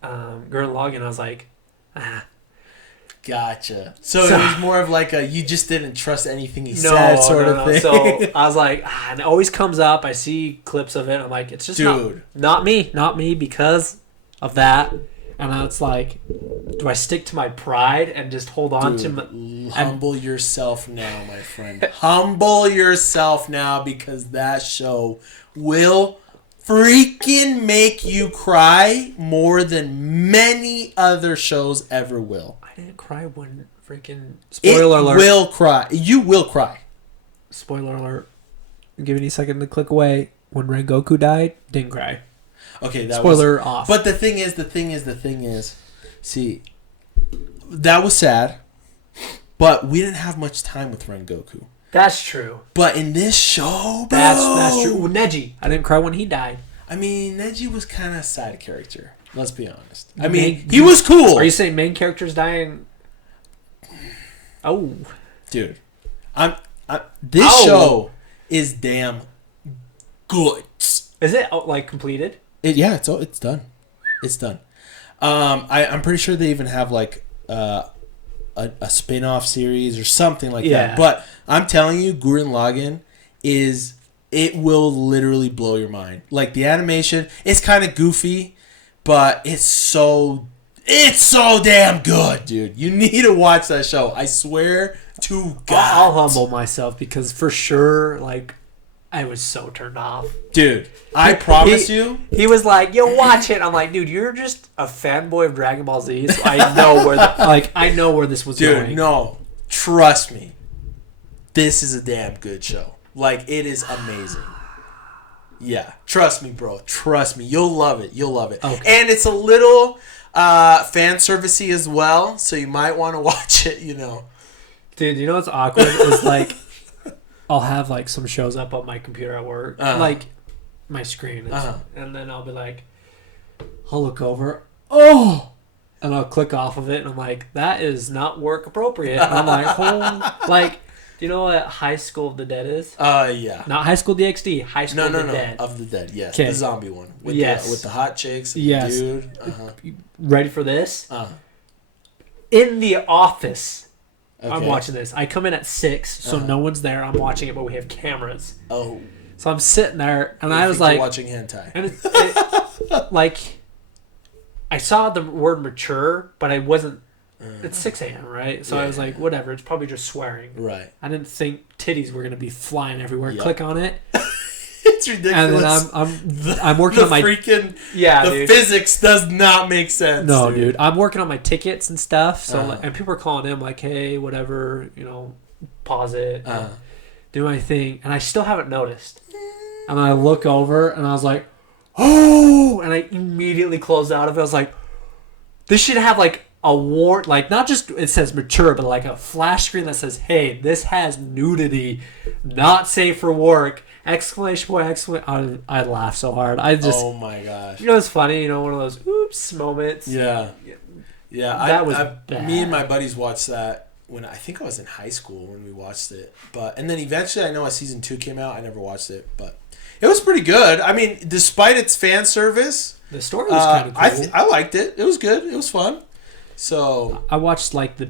Gurren Lagann." I was like, Gotcha. So it was more of like you just didn't trust anything he said sort of thing. So I was like, and it always comes up. I see clips of it. I'm like, it's just not me because of that. And it's like, do I stick to my pride and just hold on to humble yourself now, my friend. Humble yourself now, because that show will freaking make you cry more than many other shows ever will. I didn't cry when freaking... Spoiler alert. Will cry. You will cry. Spoiler alert. Give me a second to click away. When Rengoku died, didn't cry. Okay, spoiler off. But the thing is, see, that was sad, but we didn't have much time with Rengoku. That's true. But in this show, bro, that's true. Well, Neji, I didn't cry when he died. I mean, Neji was kind of a side character. Let's be honest. I mean, he was cool. Are you saying main characters dying? Oh, dude, this show is damn good. Is it like completed? It's done. It's done. I'm pretty sure they even have like a spin-off series or something like that. But I'm telling you, Gurren Lagann it will literally blow your mind. Like the animation, it's kind of goofy, but it's so damn good, dude. You need to watch that show. I swear to God. I'll humble myself because for sure, like, I was so turned off. Dude, I promise you. He was like, "Yo, watch it." I'm like, "Dude, you're just a fanboy of Dragon Ball Z." So I know where this was going. Dude, no. Trust me. This is a damn good show. Like, it is amazing. Yeah. Trust me, bro. Trust me. You'll love it. Okay. And it's a little fan servicey as well, so you might want to watch it, Dude, you know what's awkward is like I'll have like some shows up on my computer at work, like my screen, and then I'll be like, I'll look over, and I'll click off of it, and I'm like, that is not work appropriate. And I'm like, like, do you know what High School of the Dead is? Yeah. Not High School DxD. High School of the Dead. Of the Dead. Yes, Kay. The zombie one with the hot chicks. And yes. The dude. Ready for this? In the office. Okay. I'm watching this. I come in at 6, so no one's there. I'm watching it, but we have cameras. Oh. So I'm sitting there, and I was like... watching hentai. And like, I saw the word mature, but I wasn't... It's 6 a.m., right? So I was like, whatever. It's probably just swearing. Right. I didn't think titties were going to be flying everywhere. Yep. Click on it. It's ridiculous. And then I'm working on my... freaking... Yeah, the physics does not make sense. No, dude. I'm working on my tickets and stuff. So and people are calling in like, hey, whatever, pause it. Do my thing. And I still haven't noticed. And I look over and I was like, oh! And I immediately closed out of it. I was like, this should have like a warrant, like not just it says mature, but like a flash screen that says, hey, this has nudity, not safe for work. Exclamation point, exclamation. I laughed so hard. Oh my gosh. It's funny, one of those oops moments. Yeah. That was bad. Me and my buddies watched that when I think I was in high school when we watched it. And then eventually I know a season 2 came out. I never watched it, but it was pretty good. I mean, despite its fan service, the story was kind of cool. I liked it. It was good. It was fun. So I watched like the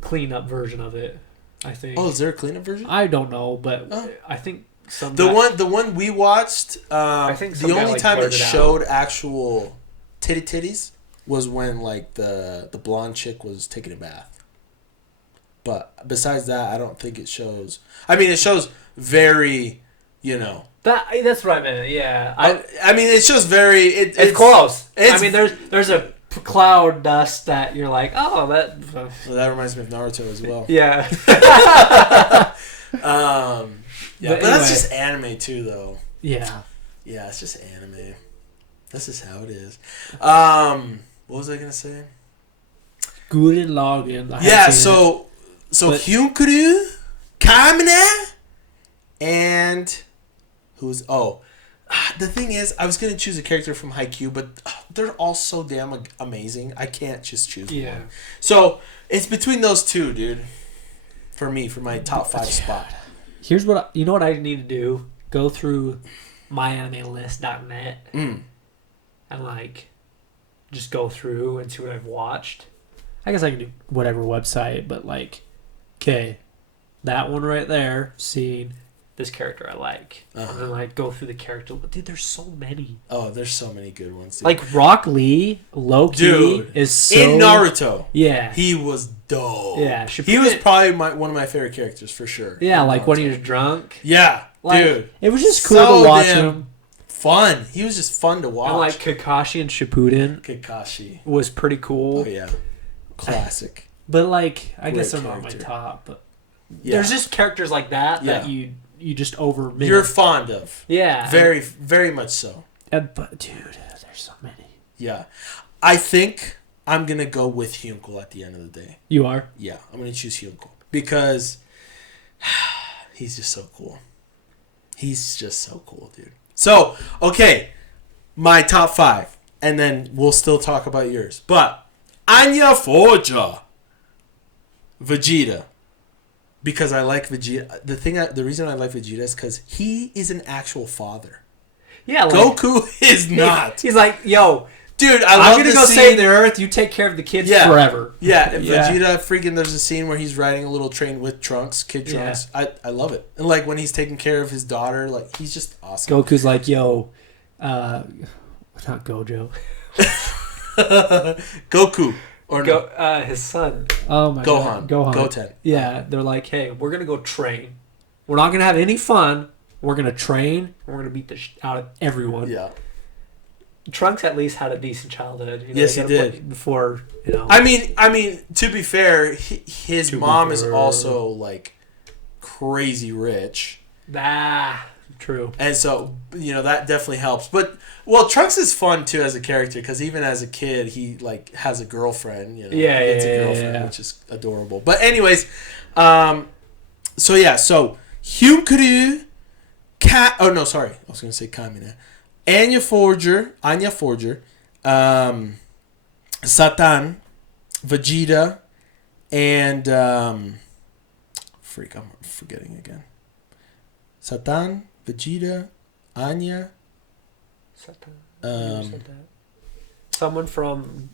clean up version of it. I think. Oh, is there a cleanup version? I don't know, but I think the one we watched. I think the only time it showed actual titties was when like the blonde chick was taking a bath. But besides that, I don't think it shows. I mean, it shows very, That's what I meant. Yeah. I mean, it shows very. It's close. I mean, there's a cloud dust that you're like, oh, that. Well, that reminds me of Naruto as well. Yeah. But anyway. That's just anime too, though. Yeah. Yeah, it's just anime. This is how it is. What was I gonna say? Gurren Lagann. Yeah, so But- Hyunkuru, Kamina, and who's the thing is, I was gonna choose a character from Haikyuu, but they're all so damn amazing. I can't just choose one. So it's between those two, dude. For me, for my top 5 spot. Here's what you know what I need to do: go through myanimelist.net and like just go through and see what I've watched. I guess I can do whatever website, but like, okay, that one right there, seeing this character I like, and then like go through the character. But dude, there's so many. Oh, there's so many good ones. Dude. Like Rock Lee, Loki Dude, is so in Naruto. Yeah, He was dope. Yeah, he was probably one of my favorite characters for sure. Yeah, in like Naruto. when he was drunk. Yeah, Like, dude. It was just cool So to watch damn him. Fun. He was just fun to watch. And like Kakashi and Shippuden Kakashi. was pretty cool. Oh yeah, classic. But like, I guess Great they're not my character. top. But Yeah. there's just characters like that that you just over. You're fond of. Yeah. Very, very much so. But dude, there's so many. Yeah. I think I'm going to go with Hyunkul at the end of the day. You are? Yeah, I'm going to choose Hyunkul because he's just so cool. He's just so cool, dude. So, okay, my top 5, and then we'll still talk about yours. But Anya Forja, Vegeta. Because I like Vegeta. The reason I like Vegeta is because he is an actual father. Yeah. Like, Goku is not. He's like, yo, dude, I'm gonna go save the Earth. You take care of the kids forever. Yeah, and Vegeta freaking. There's a scene where he's riding a little train with Trunks, Kid Trunks. I love it. And like when he's taking care of his daughter, like he's just awesome. Goku's like, yo, not Gojo. Goku. Or his son. Oh my god. Goten. Yeah, they're like, hey, we're gonna go train. We're not gonna have any fun. We're gonna train. We're gonna beat the out of everyone. Yeah. Trunks at least had a decent childhood. You know, yes, he did. Before, you know. I mean, to be fair, his mom is also like crazy rich. True. And so, you know, that definitely helps. But, well, Trunks is fun, too, as a character, because even as a kid, he, like, has a girlfriend, you know. Yeah, he gets a girlfriend, which is adorable. But anyways, so Hyunkuru, I was going to say Kamina. Anya Forger, Satan, Vegeta, and, I'm forgetting again. Satan, Vegeta, Anya. Someone from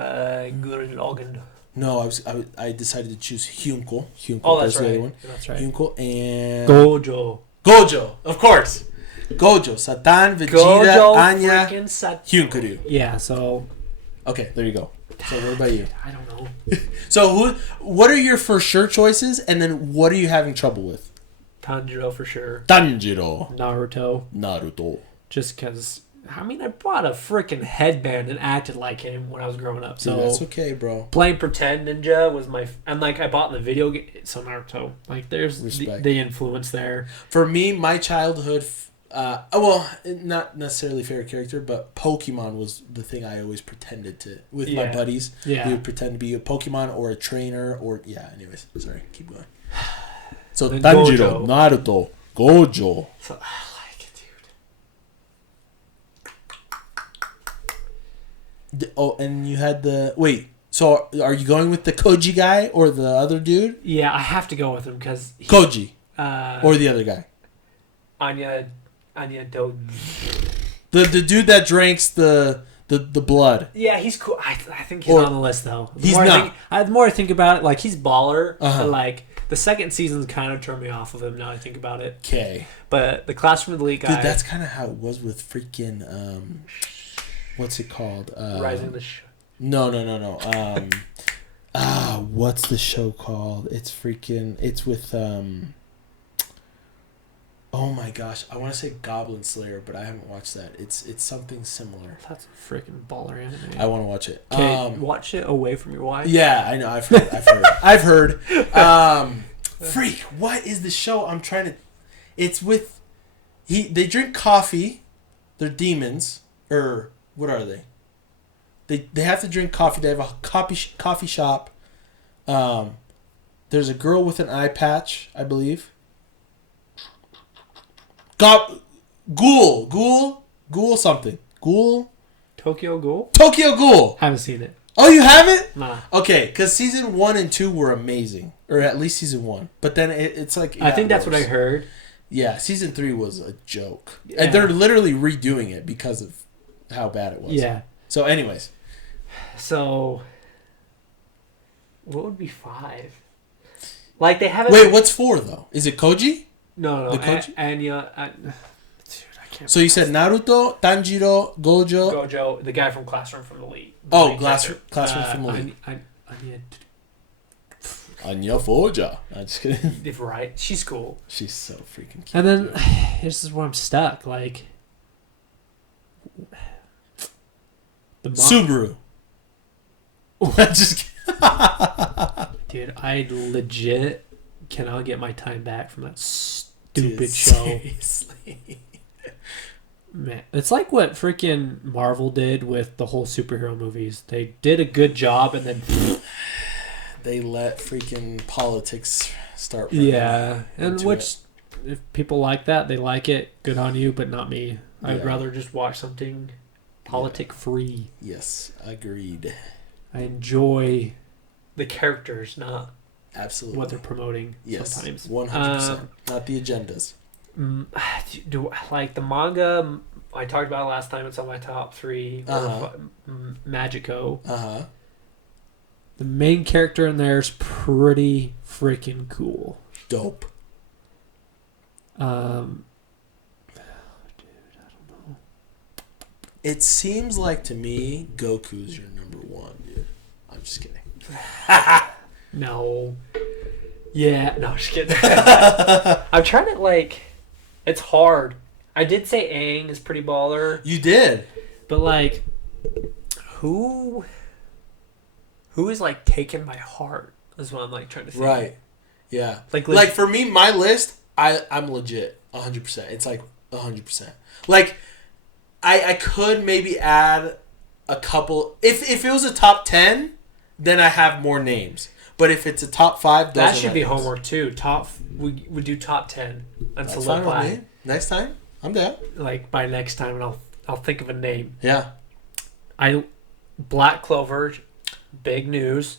Gurren Lagann. No, I decided to choose Hyunkul. Oh, that's the right. other one. That's right. Hyunkul and Gojo, of course. Gojo, Satan, Vegeta, Gojo, Anya, Hyunkuru. Yeah. So. Okay, there you go. So what about you? I don't know. So what are your for sure choices, and then what are you having trouble with? Tanjiro for sure. Naruto. Just because, I mean, I bought a freaking headband and acted like him when I was growing up. So dude, that's okay, bro. Playing Pretend Ninja was and like I bought the video game. So Naruto, like there's the influence there. For me, my childhood, not necessarily favorite character, but Pokemon was the thing I always pretended to with my buddies. Yeah, we would pretend to be a Pokemon or a trainer or anyways, sorry, keep going. So Tanjiro, Naruto, Gojo. So I like it, dude. Oh, and you had so are you going with the Koji guy or the other dude? Yeah, I have to go with him because Koji. Or the other guy. Anya Do. The dude that drinks the blood. Yeah, he's cool. I think he's on the list though. The more I think about it, like he's baller, but like the second season's kind of turned me off of him now I think about it. Okay. But the Classroom of the Elite guy. Dude, that's kind of how it was with freaking what's it called? Rising the Show. No. What's the show called? It's with oh my gosh, I want to say Goblin Slayer, but I haven't watched that. It's something similar. That's a freaking baller anime. I want to watch it. Okay, watch it away from your wife. Yeah, I know. I've heard. Freak, what is the show? I'm trying to. It's with they drink coffee. They're demons, or what are they? They have to drink coffee. They have a coffee shop. There's a girl with an eye patch, I believe. Ghoul something. Tokyo Ghoul? Tokyo Ghoul. Haven't seen it. Oh, you haven't? Nah. Okay, because season 1 and 2 were amazing. Or at least season 1. But then it's like... I think that's what I heard. Yeah, season 3 was a joke. Yeah. And they're literally redoing it because of how bad it was. Yeah. So anyways. So... What would be 5? Like, they haven't... Wait, what's 4, though? Is it Koji? No. The Koji? Anya... Dude, I can't... So you said Naruto, Tanjiro, Gojo... Gojo, the guy from Classroom from Elite. Oh, Classroom from Elite. Anya... Anya Forja. I'm just kidding. Right? She's cool. She's so freaking cute. And then, this is where I'm stuck. Like... Subaru. Just dude, I legit cannot get my time back from that stupid Dude, show. Seriously. Man, it's like what freaking Marvel did with the whole superhero movies. They did a good job, and then they let freaking politics start. Yeah, and which if people like that, they like it. Good on you, but not me. I'd rather just watch something politic free. Yes, agreed. I enjoy the characters, not absolutely what they're promoting. Yes, sometimes 100%. Not the agendas. Do like the manga? I talked about it last time. It's on my top 3. Magico. The main character in there is pretty freaking cool. Dope. Dude, I don't know. It seems like to me, Goku's your number 1, dude. I'm just kidding. No. Yeah, no, I'm just kidding. I'm trying to, like... It's hard. I did say Aang is pretty baller. You did. But, like... Who is, like, taking my heart? Is what I'm, like, trying to think. Right. Yeah. Like for me, my list, I'm legit 100%. It's, like, 100%. Like, I could maybe add a couple... If it was a top 10... Then I have more names. But if it's a top 5, that should be homework too. We do top 10 and solidify. Next time, I'm down. Like by next time, and I'll think of a name. Yeah. Black Clover, big news.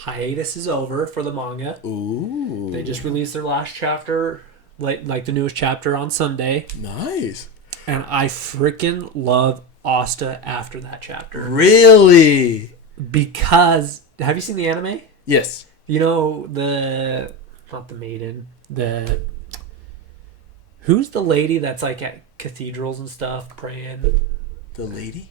Hiatus is over for the manga. Ooh. They just released their last chapter, like the newest chapter on Sunday. Nice. And I freaking love Asta after that chapter. Really? Because have you seen the anime? Yes. You know not the maiden, who's the lady that's like at cathedrals and stuff praying? The lady?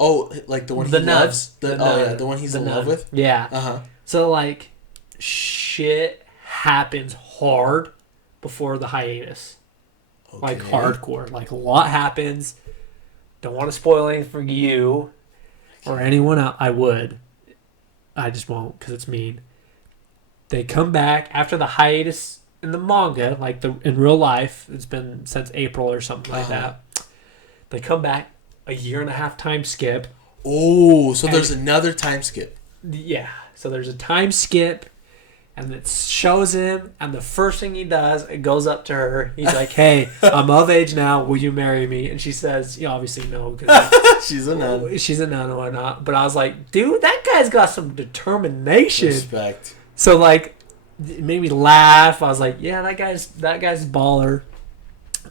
Oh, like the one the he nun. loves? The one he's in love with? Yeah. Uh-huh. So like shit happens hard before the hiatus. Okay. Like hardcore. Like a lot happens. Don't want to spoil anything for you. Or anyone else. I would. I just won't because it's mean. They come back after the hiatus in the manga, like in real life. It's been since April or something like that. They come back a 1.5 time skip. Oh, so there's another time skip. Yeah. So there's a time skip, and it shows him, and the first thing he does, it goes up to her. He's like, "Hey, I'm of age now. Will you marry me?" And she says, "Yeah, obviously no, because she's a nun. She's a nun and whatnot." But I was like, "Dude, that guy's got some determination." Respect. So like, it made me laugh. I was like, "Yeah, that guy's a baller."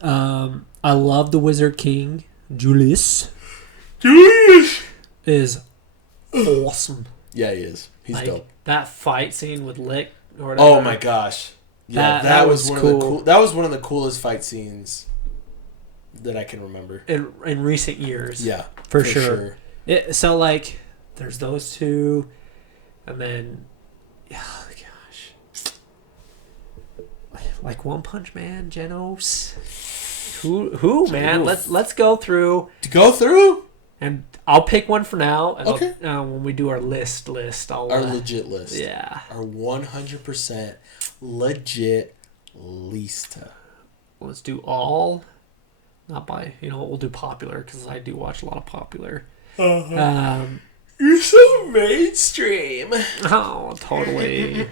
I love the Wizard King. Julius is awesome. Yeah, he is. He's like, dope. That fight scene with Lick or whatever. Oh my gosh. Yeah, that was one cool. of the cool. That was one of the coolest fight scenes that I can remember in recent years. Yeah, for sure. So like, there's those two, and then, oh gosh, like One Punch Man, Genos. Who man? Let's go through. To go through. And I'll pick one for now. And okay. When we do our list, I'll... Our legit list. Yeah. Our 100% legit lista. Let's do all. Not by... You know what? We'll do popular because I do watch a lot of popular. You're so mainstream. Oh, totally.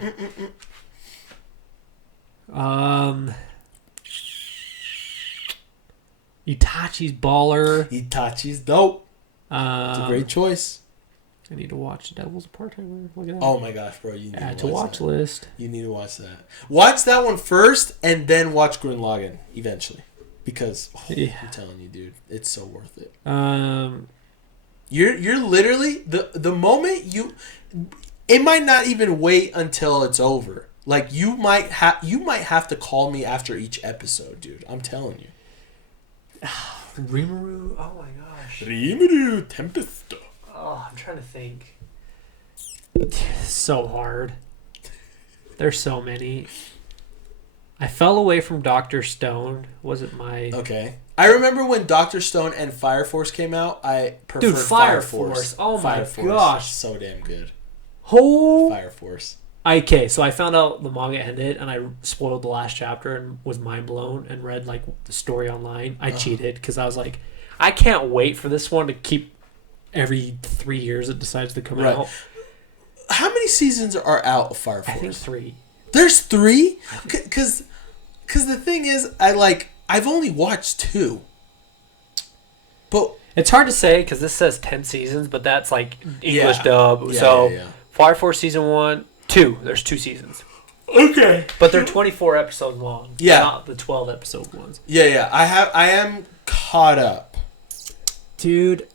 Itachi's baller. Itachi's dope. It's a great choice. I need to watch Devil's Part-Timer. Look at that. Oh my gosh, bro! You need Add to watch that. list. You need to watch that. Watch that one first, and then watch Gurren Lagann eventually, because I'm telling you, dude, it's so worth it. You're literally the moment you. It might not even wait until it's over. Like you might have to call me after each episode, dude. I'm telling you. Rimuru. Oh my gosh. Rimuru Tempest. Oh, I'm trying to think. So hard. There's so many. I fell away from Dr. Stone. Wasn't my... Okay. I remember when Dr. Stone and Fire Force came out, I preferred Fire Force. Oh my Force. gosh. So damn good. Oh. Fire Force. Okay, so I found out the manga ended, and I spoiled the last chapter and was mind blown and read like the story online. I cheated because I was like, I can't wait for this one to keep every 3 years it decides to come out. How many seasons are out of Fire Force? I think 3. There's 3? Because the thing is, I've only watched 2. But it's hard to say because this says 10 seasons, but that's like English dub. Yeah. Fire Force season 1, 2. There's 2 seasons. Okay. But they're 24 episodes long. Yeah. Not the 12 episode ones. Yeah. I am caught up. Dude.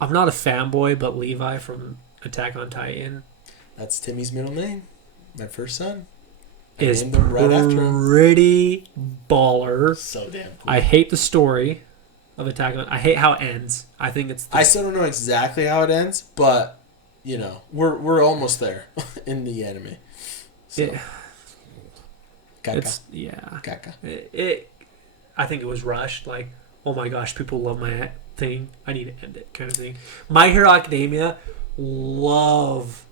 I'm not a fanboy, but Levi from Attack on Titan. That's Timmy's middle name. My first son. Is named him right after him. pretty baller. So damn cool. I hate the story of Attack on... I hate how it ends. I think it's... I still don't know exactly how it ends, but, you know, we're almost there in the anime. So. It's... Yeah. Kaka. I think it was rushed. Like, oh my gosh, people love my thing. I need to end it, kind of thing. My Hero Academia, love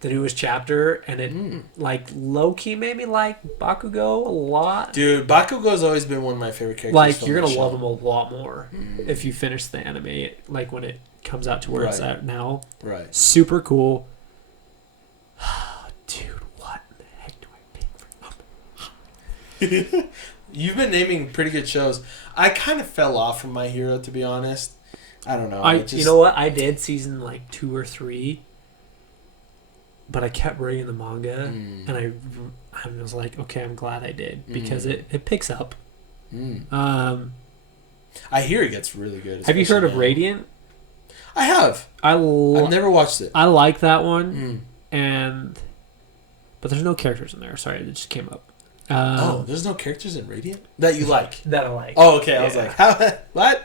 the newest chapter, and it like low key made me like Bakugo a lot. Dude, Bakugo's always been one of my favorite characters. Like you're gonna love him a lot more if you finish the anime. Like when it comes out to where it's at now. Right. Super cool. Dude, what the heck do I pick for? You've been naming pretty good shows. I kind of fell off from My Hero, to be honest. I don't know. You know what? I did season like 2 or 3, but I kept reading the manga, and I was like, okay, I'm glad I did because it picks up. I hear it gets really good. Have you heard of now. Radiant? I have. I've never watched it. I like that one, but there's no characters in there. Sorry, it just came up. There's no characters in Radiant that you like. That I like. Oh, okay. I was like, how? What?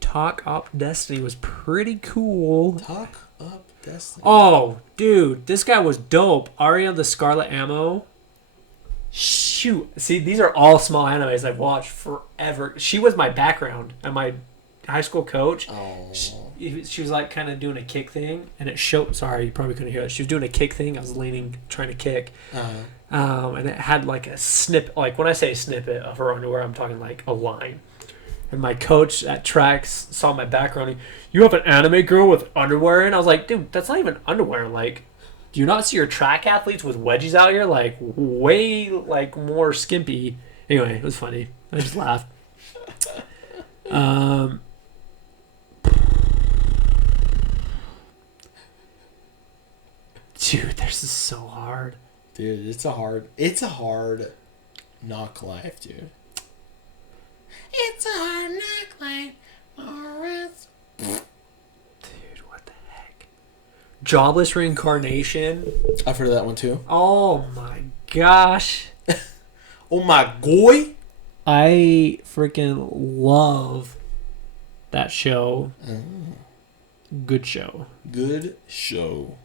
Talk Up Destiny was pretty cool. Talk Up Destiny. Oh, dude, this guy was dope. Aria the Scarlet Ammo. Shoot. See, these are all small animes I've watched forever. She was my background and my high school coach. Oh. She was like kind of doing a kick thing, and it showed. Sorry, you probably couldn't hear it. She was doing a kick thing. I was leaning, trying to kick. And it had like a snippet. Like when I say snippet of her underwear, I'm talking like a line. And my coach at tracks saw my background. You have an anime girl with underwear, and I was like, dude, that's not even underwear. Like, do you not see your track athletes with wedgies out here? Like, way like more skimpy. Anyway, it was funny. I just laughed. Dude, this is so hard. Dude, it's a hard knock life, dude. It's a hard knock life. Dude, what the heck? Jobless Reincarnation. I've heard of that one too. Oh my gosh. Oh my goy. I freaking love that show. Good show. Good show.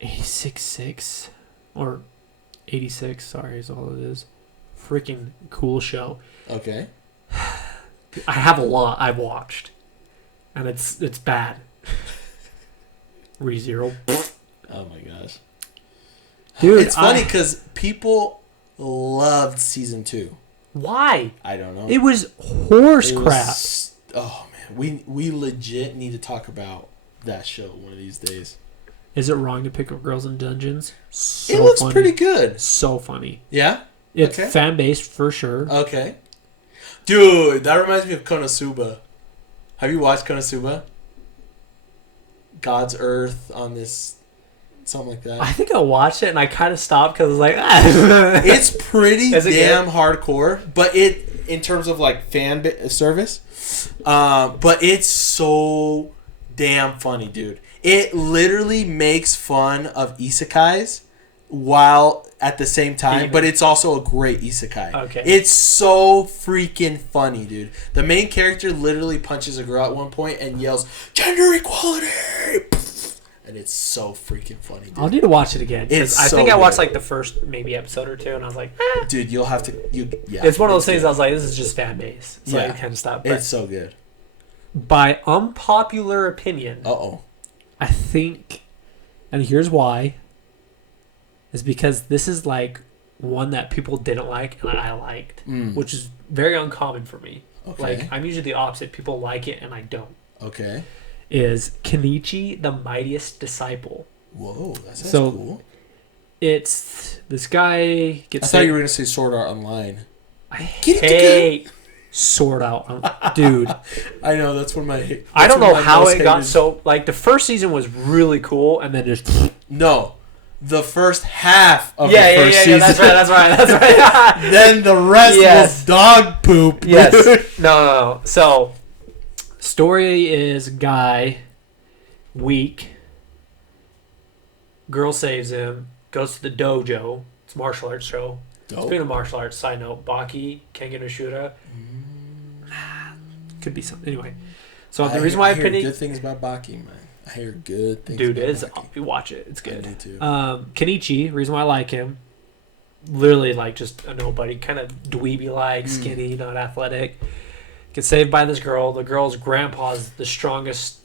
86.6 or 86, sorry, is all it is. Freaking cool show. Okay. I have a lot I've watched, and it's bad. ReZero. Oh my gosh. Dude, it's funny because people loved season 2. Why? I don't know. It was horse It crap. was- oh man, we legit need to talk about that show one of these days. Is it wrong to pick up Girls in Dungeons? So It looks funny. pretty good. So funny. Yeah. It's Okay. fan based for sure. Okay. Dude, that reminds me of Konosuba. Have you watched Konosuba? God's Earth on this, something like that. I think I watched it and I kind of stopped because I was like, ah. It's pretty Is it damn hardcore, but it in terms of like service, but it's so damn funny, dude. It literally makes fun of isekais while at the same time, but it's also a great isekai. Okay. It's so freaking funny, dude. The main character literally punches a girl at one point and yells, "Gender equality!" And it's so freaking funny, dude. I'll need to watch it again. It's I so think I watched good. like the first maybe episode or two and I was like, Dude, you'll have to. Yeah. It's one of those things good. I was like, this is just fan base. So Yeah. I kind of stopped. But It's so good. by unpopular opinion, Uh-oh. I think, and here's why, is because this is like one that people didn't like and I liked, which is very uncommon for me. Okay. Like, I'm usually the opposite. People like it and I don't. Okay. Is Kenichi the Mightiest Disciple. Whoa, that sounds So, cool. It's this guy gets I thought you were going to say Sword Art Online. I Get it hate Sword Out. Dude. I know, that's one of my... I don't that's know one of my how most it got hated- so... Like, the first season was really cool, and then just... No. The first half of Yeah, the yeah, first yeah, season. that's right. Then the rest Yes. was dog poop. Yes. dude. No. So, story is guy, weak, girl saves him, goes to the dojo. It's a martial arts show. Dope. Speaking of martial arts, side note, Baki, Kengan Ashura. Could be something. Anyway. So, the reason why I I'm hear pinning... good things about Baki, man. I hear good things Dude, about it's Baki. you watch it. It's I good. need to. Kenichi, reason why I like him, literally like just a nobody, kind of dweeby like, skinny, not athletic. Gets saved by this girl. The girl's grandpa's the strongest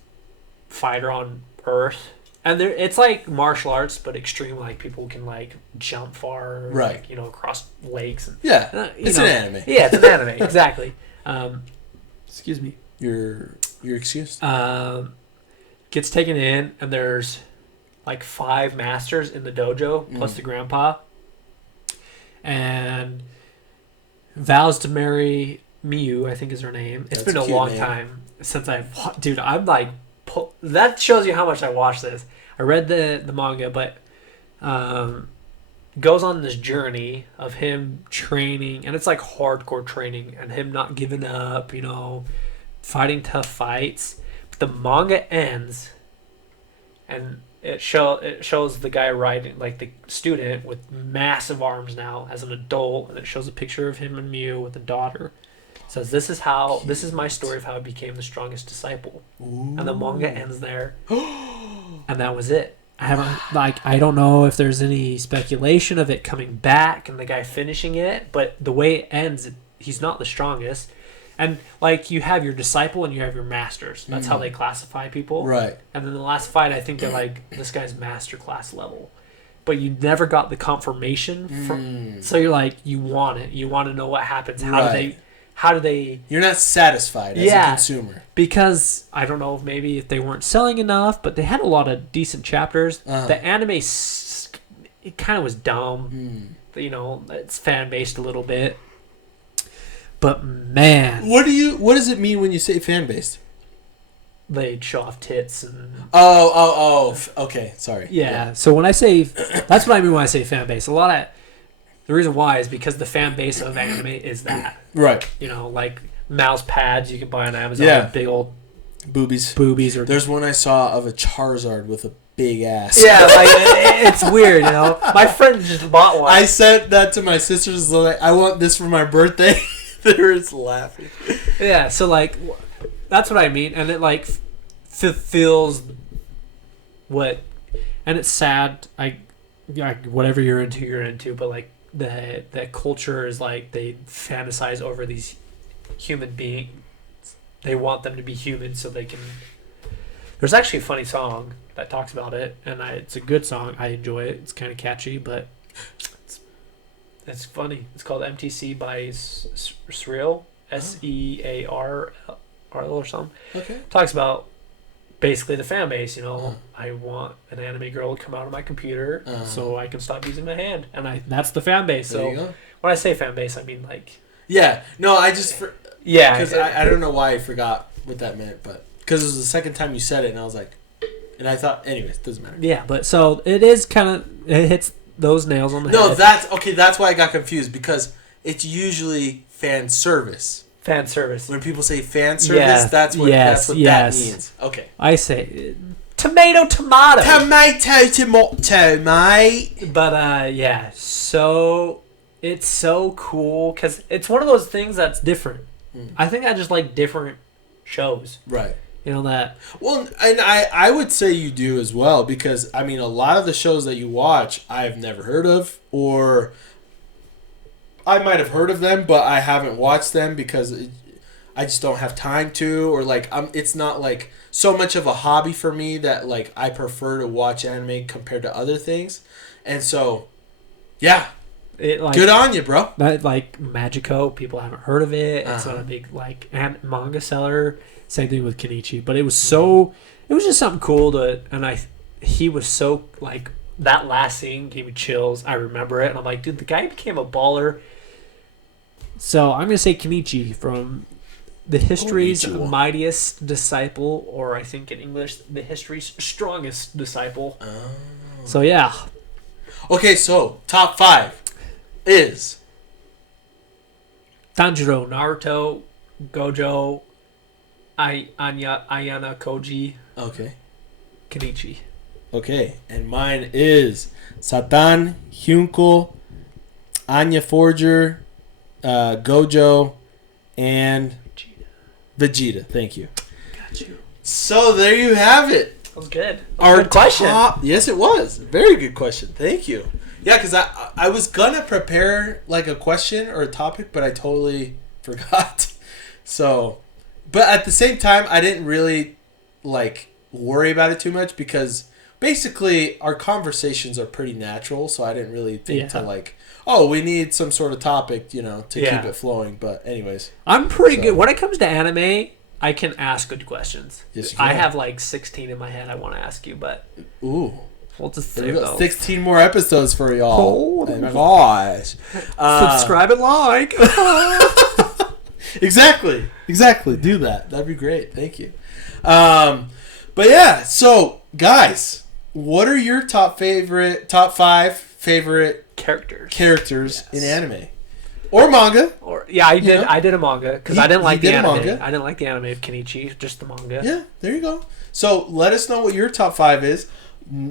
fighter on earth, and it's like martial arts but extreme. Like people can like jump far, Right. Like, across lakes. And, Yeah, you it's know. an anime. Yeah, it's an anime. Exactly. Excuse me. You're excused. Gets taken in, and there's like 5 masters in the dojo plus the grandpa, and vows to marry Miyu, I think is her name. It's That's been a a cute long name. time since dude, I'm like that shows you how much I watched this. I read the manga, but goes on this journey of him training, and it's like hardcore training, and him not giving up, fighting tough fights. But the manga ends, and it shows the guy riding, like the student with massive arms now as an adult, and it shows a picture of him and Miu with a daughter. It says, this is my story of how I became the strongest disciple. Ooh. And the manga ends there. And that was it. I don't know if there's any speculation of it coming back and the guy finishing it, but the way it ends, he's not the strongest. And like you have your disciple and you have your masters. That's how they classify people. Right. And then the last fight, I think they're like, this guy's master class level. But you never got the confirmation. So you're like, you want it. You want to know what happens. How do they... You're not satisfied as a consumer. Because, I don't know, maybe if they weren't selling enough, but they had a lot of decent chapters. The anime, it kind of was dumb. It's fan-based a little bit. But, man... What does it mean when you say fan-based? They show off tits and... Okay, sorry. Yeah, so when I say... That's what I mean when I say fan-based. The reason why is because the fan base of anime is that. Right. Like mouse pads you can buy on Amazon. Yeah. Big old Boobies. Or There's one I saw of a Charizard with a big ass. yeah, like it's weird, My friend just bought one. I sent that to my sisters. Like, I want this for my birthday. They were just laughing. Yeah, so like that's what I mean, and it like fulfills what, and it's sad. Whatever you're into, but like the culture is like they fantasize over these human beings. They want them to be human so they can. There's actually a funny song that talks about it, and it's a good song. I enjoy it. It's kind of catchy, but It's funny. It's called MTC by Surreal, SEAR or something. Okay. Talks about basically the fan base. I want an anime girl to come out of my computer so I can stop using my hand, and that's the fan base. There you So go. when I say fan base, I mean like. Yeah. No, I just Yeah. because I don't know why I forgot what that meant, but because it was the second time you said it, and I was like, and I thought, anyways, doesn't matter. Yeah, but so it is kind of it hits those nails on the head. No, that's okay. That's why I got confused because it's usually fan service. Fan service. When people say fan service, that's what that means. Okay. I say tomato, Tomato, mate. But yeah, so it's so cool because it's one of those things that's different. I think I just like different shows. Right. That. Well, and I would say you do as well because, I mean, a lot of the shows that you watch, I've never heard of, or I might have heard of them, but I haven't watched them because I just don't have time to, or like, it's not like so much of a hobby for me that like I prefer to watch anime compared to other things. And so, yeah. Good on you, bro. Like Magico, people haven't heard of it. It's not a big like manga seller. Same thing with Kenichi, but it was just something cool he was so like that last scene gave me chills. I remember it, and I'm like, dude, the guy became a baller. So I'm gonna say Kenichi from the history's mightiest disciple, or I think in English, the history's strongest disciple. Oh. So yeah. Okay, so top 5 is Tanjiro, Naruto, Gojo, Ayana Koji. Okay. Kenichi. Okay, and mine is Satan, Hyunko, Anya Forger, Gojo, and Vegeta. Thank you. Got you. So there you have it. That was good. Good question. Yes, it was. Very good question. Thank you. Yeah, because I was going to prepare like a question or a topic, but I totally forgot. So, but at the same time, I didn't really like worry about it too much because basically our conversations are pretty natural. So I didn't really think to like, oh, we need some sort of topic, to keep it flowing. But anyways. I'm pretty good. When it comes to anime, I can ask good questions. Yes, you can. I have like 16 in my head I want to ask you, but... Ooh. We'll just save those. 16 more episodes for y'all. Oh my gosh. Subscribe and like. Exactly. Do that. That'd be great. Thank you. But yeah, so guys, what are your top 5 favorite characters in anime? Or manga? I did a manga because I didn't like the anime. I didn't like the anime of Kenichi, just the manga. Yeah, there you go. So let us know what your top 5 is.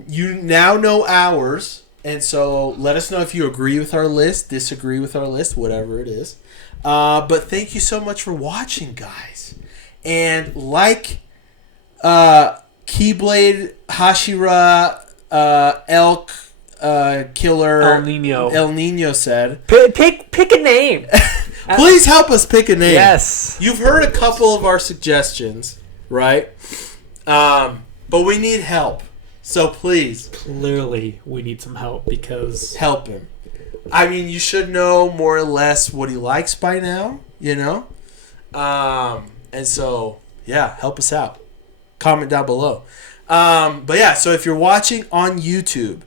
You now know ours, and so let us know if you agree with our list, disagree with our list, whatever it is. But thank you so much for watching, guys. And like Keyblade, Hashira, Elk, Killer, El Nino said, pick a name. Please help us pick a name. Yes. You've heard a couple of our suggestions, right? But we need help. So please. Clearly, we need some help because... Help him. I mean, you should know more or less what he likes by now, And so, yeah, help us out. Comment down below. But yeah, so if you're watching on YouTube,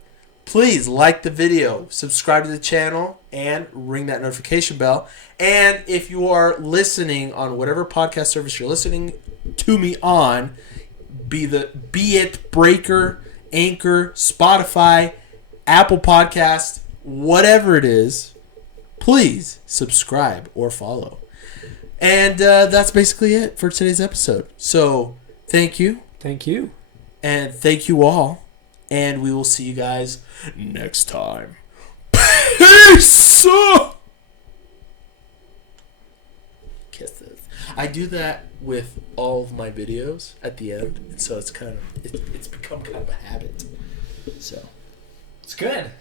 please like the video, subscribe to the channel, and ring that notification bell. And if you are listening on whatever podcast service you're listening to me on, be it Breaker, Anchor, Spotify, Apple Podcast, whatever it is, please subscribe or follow. And that's basically it for today's episode. So thank you. Thank you. And thank you all. And we will see you guys next time. Peace! Kisses. I do that with all of my videos at the end. And so it's become kind of a habit. So it's good.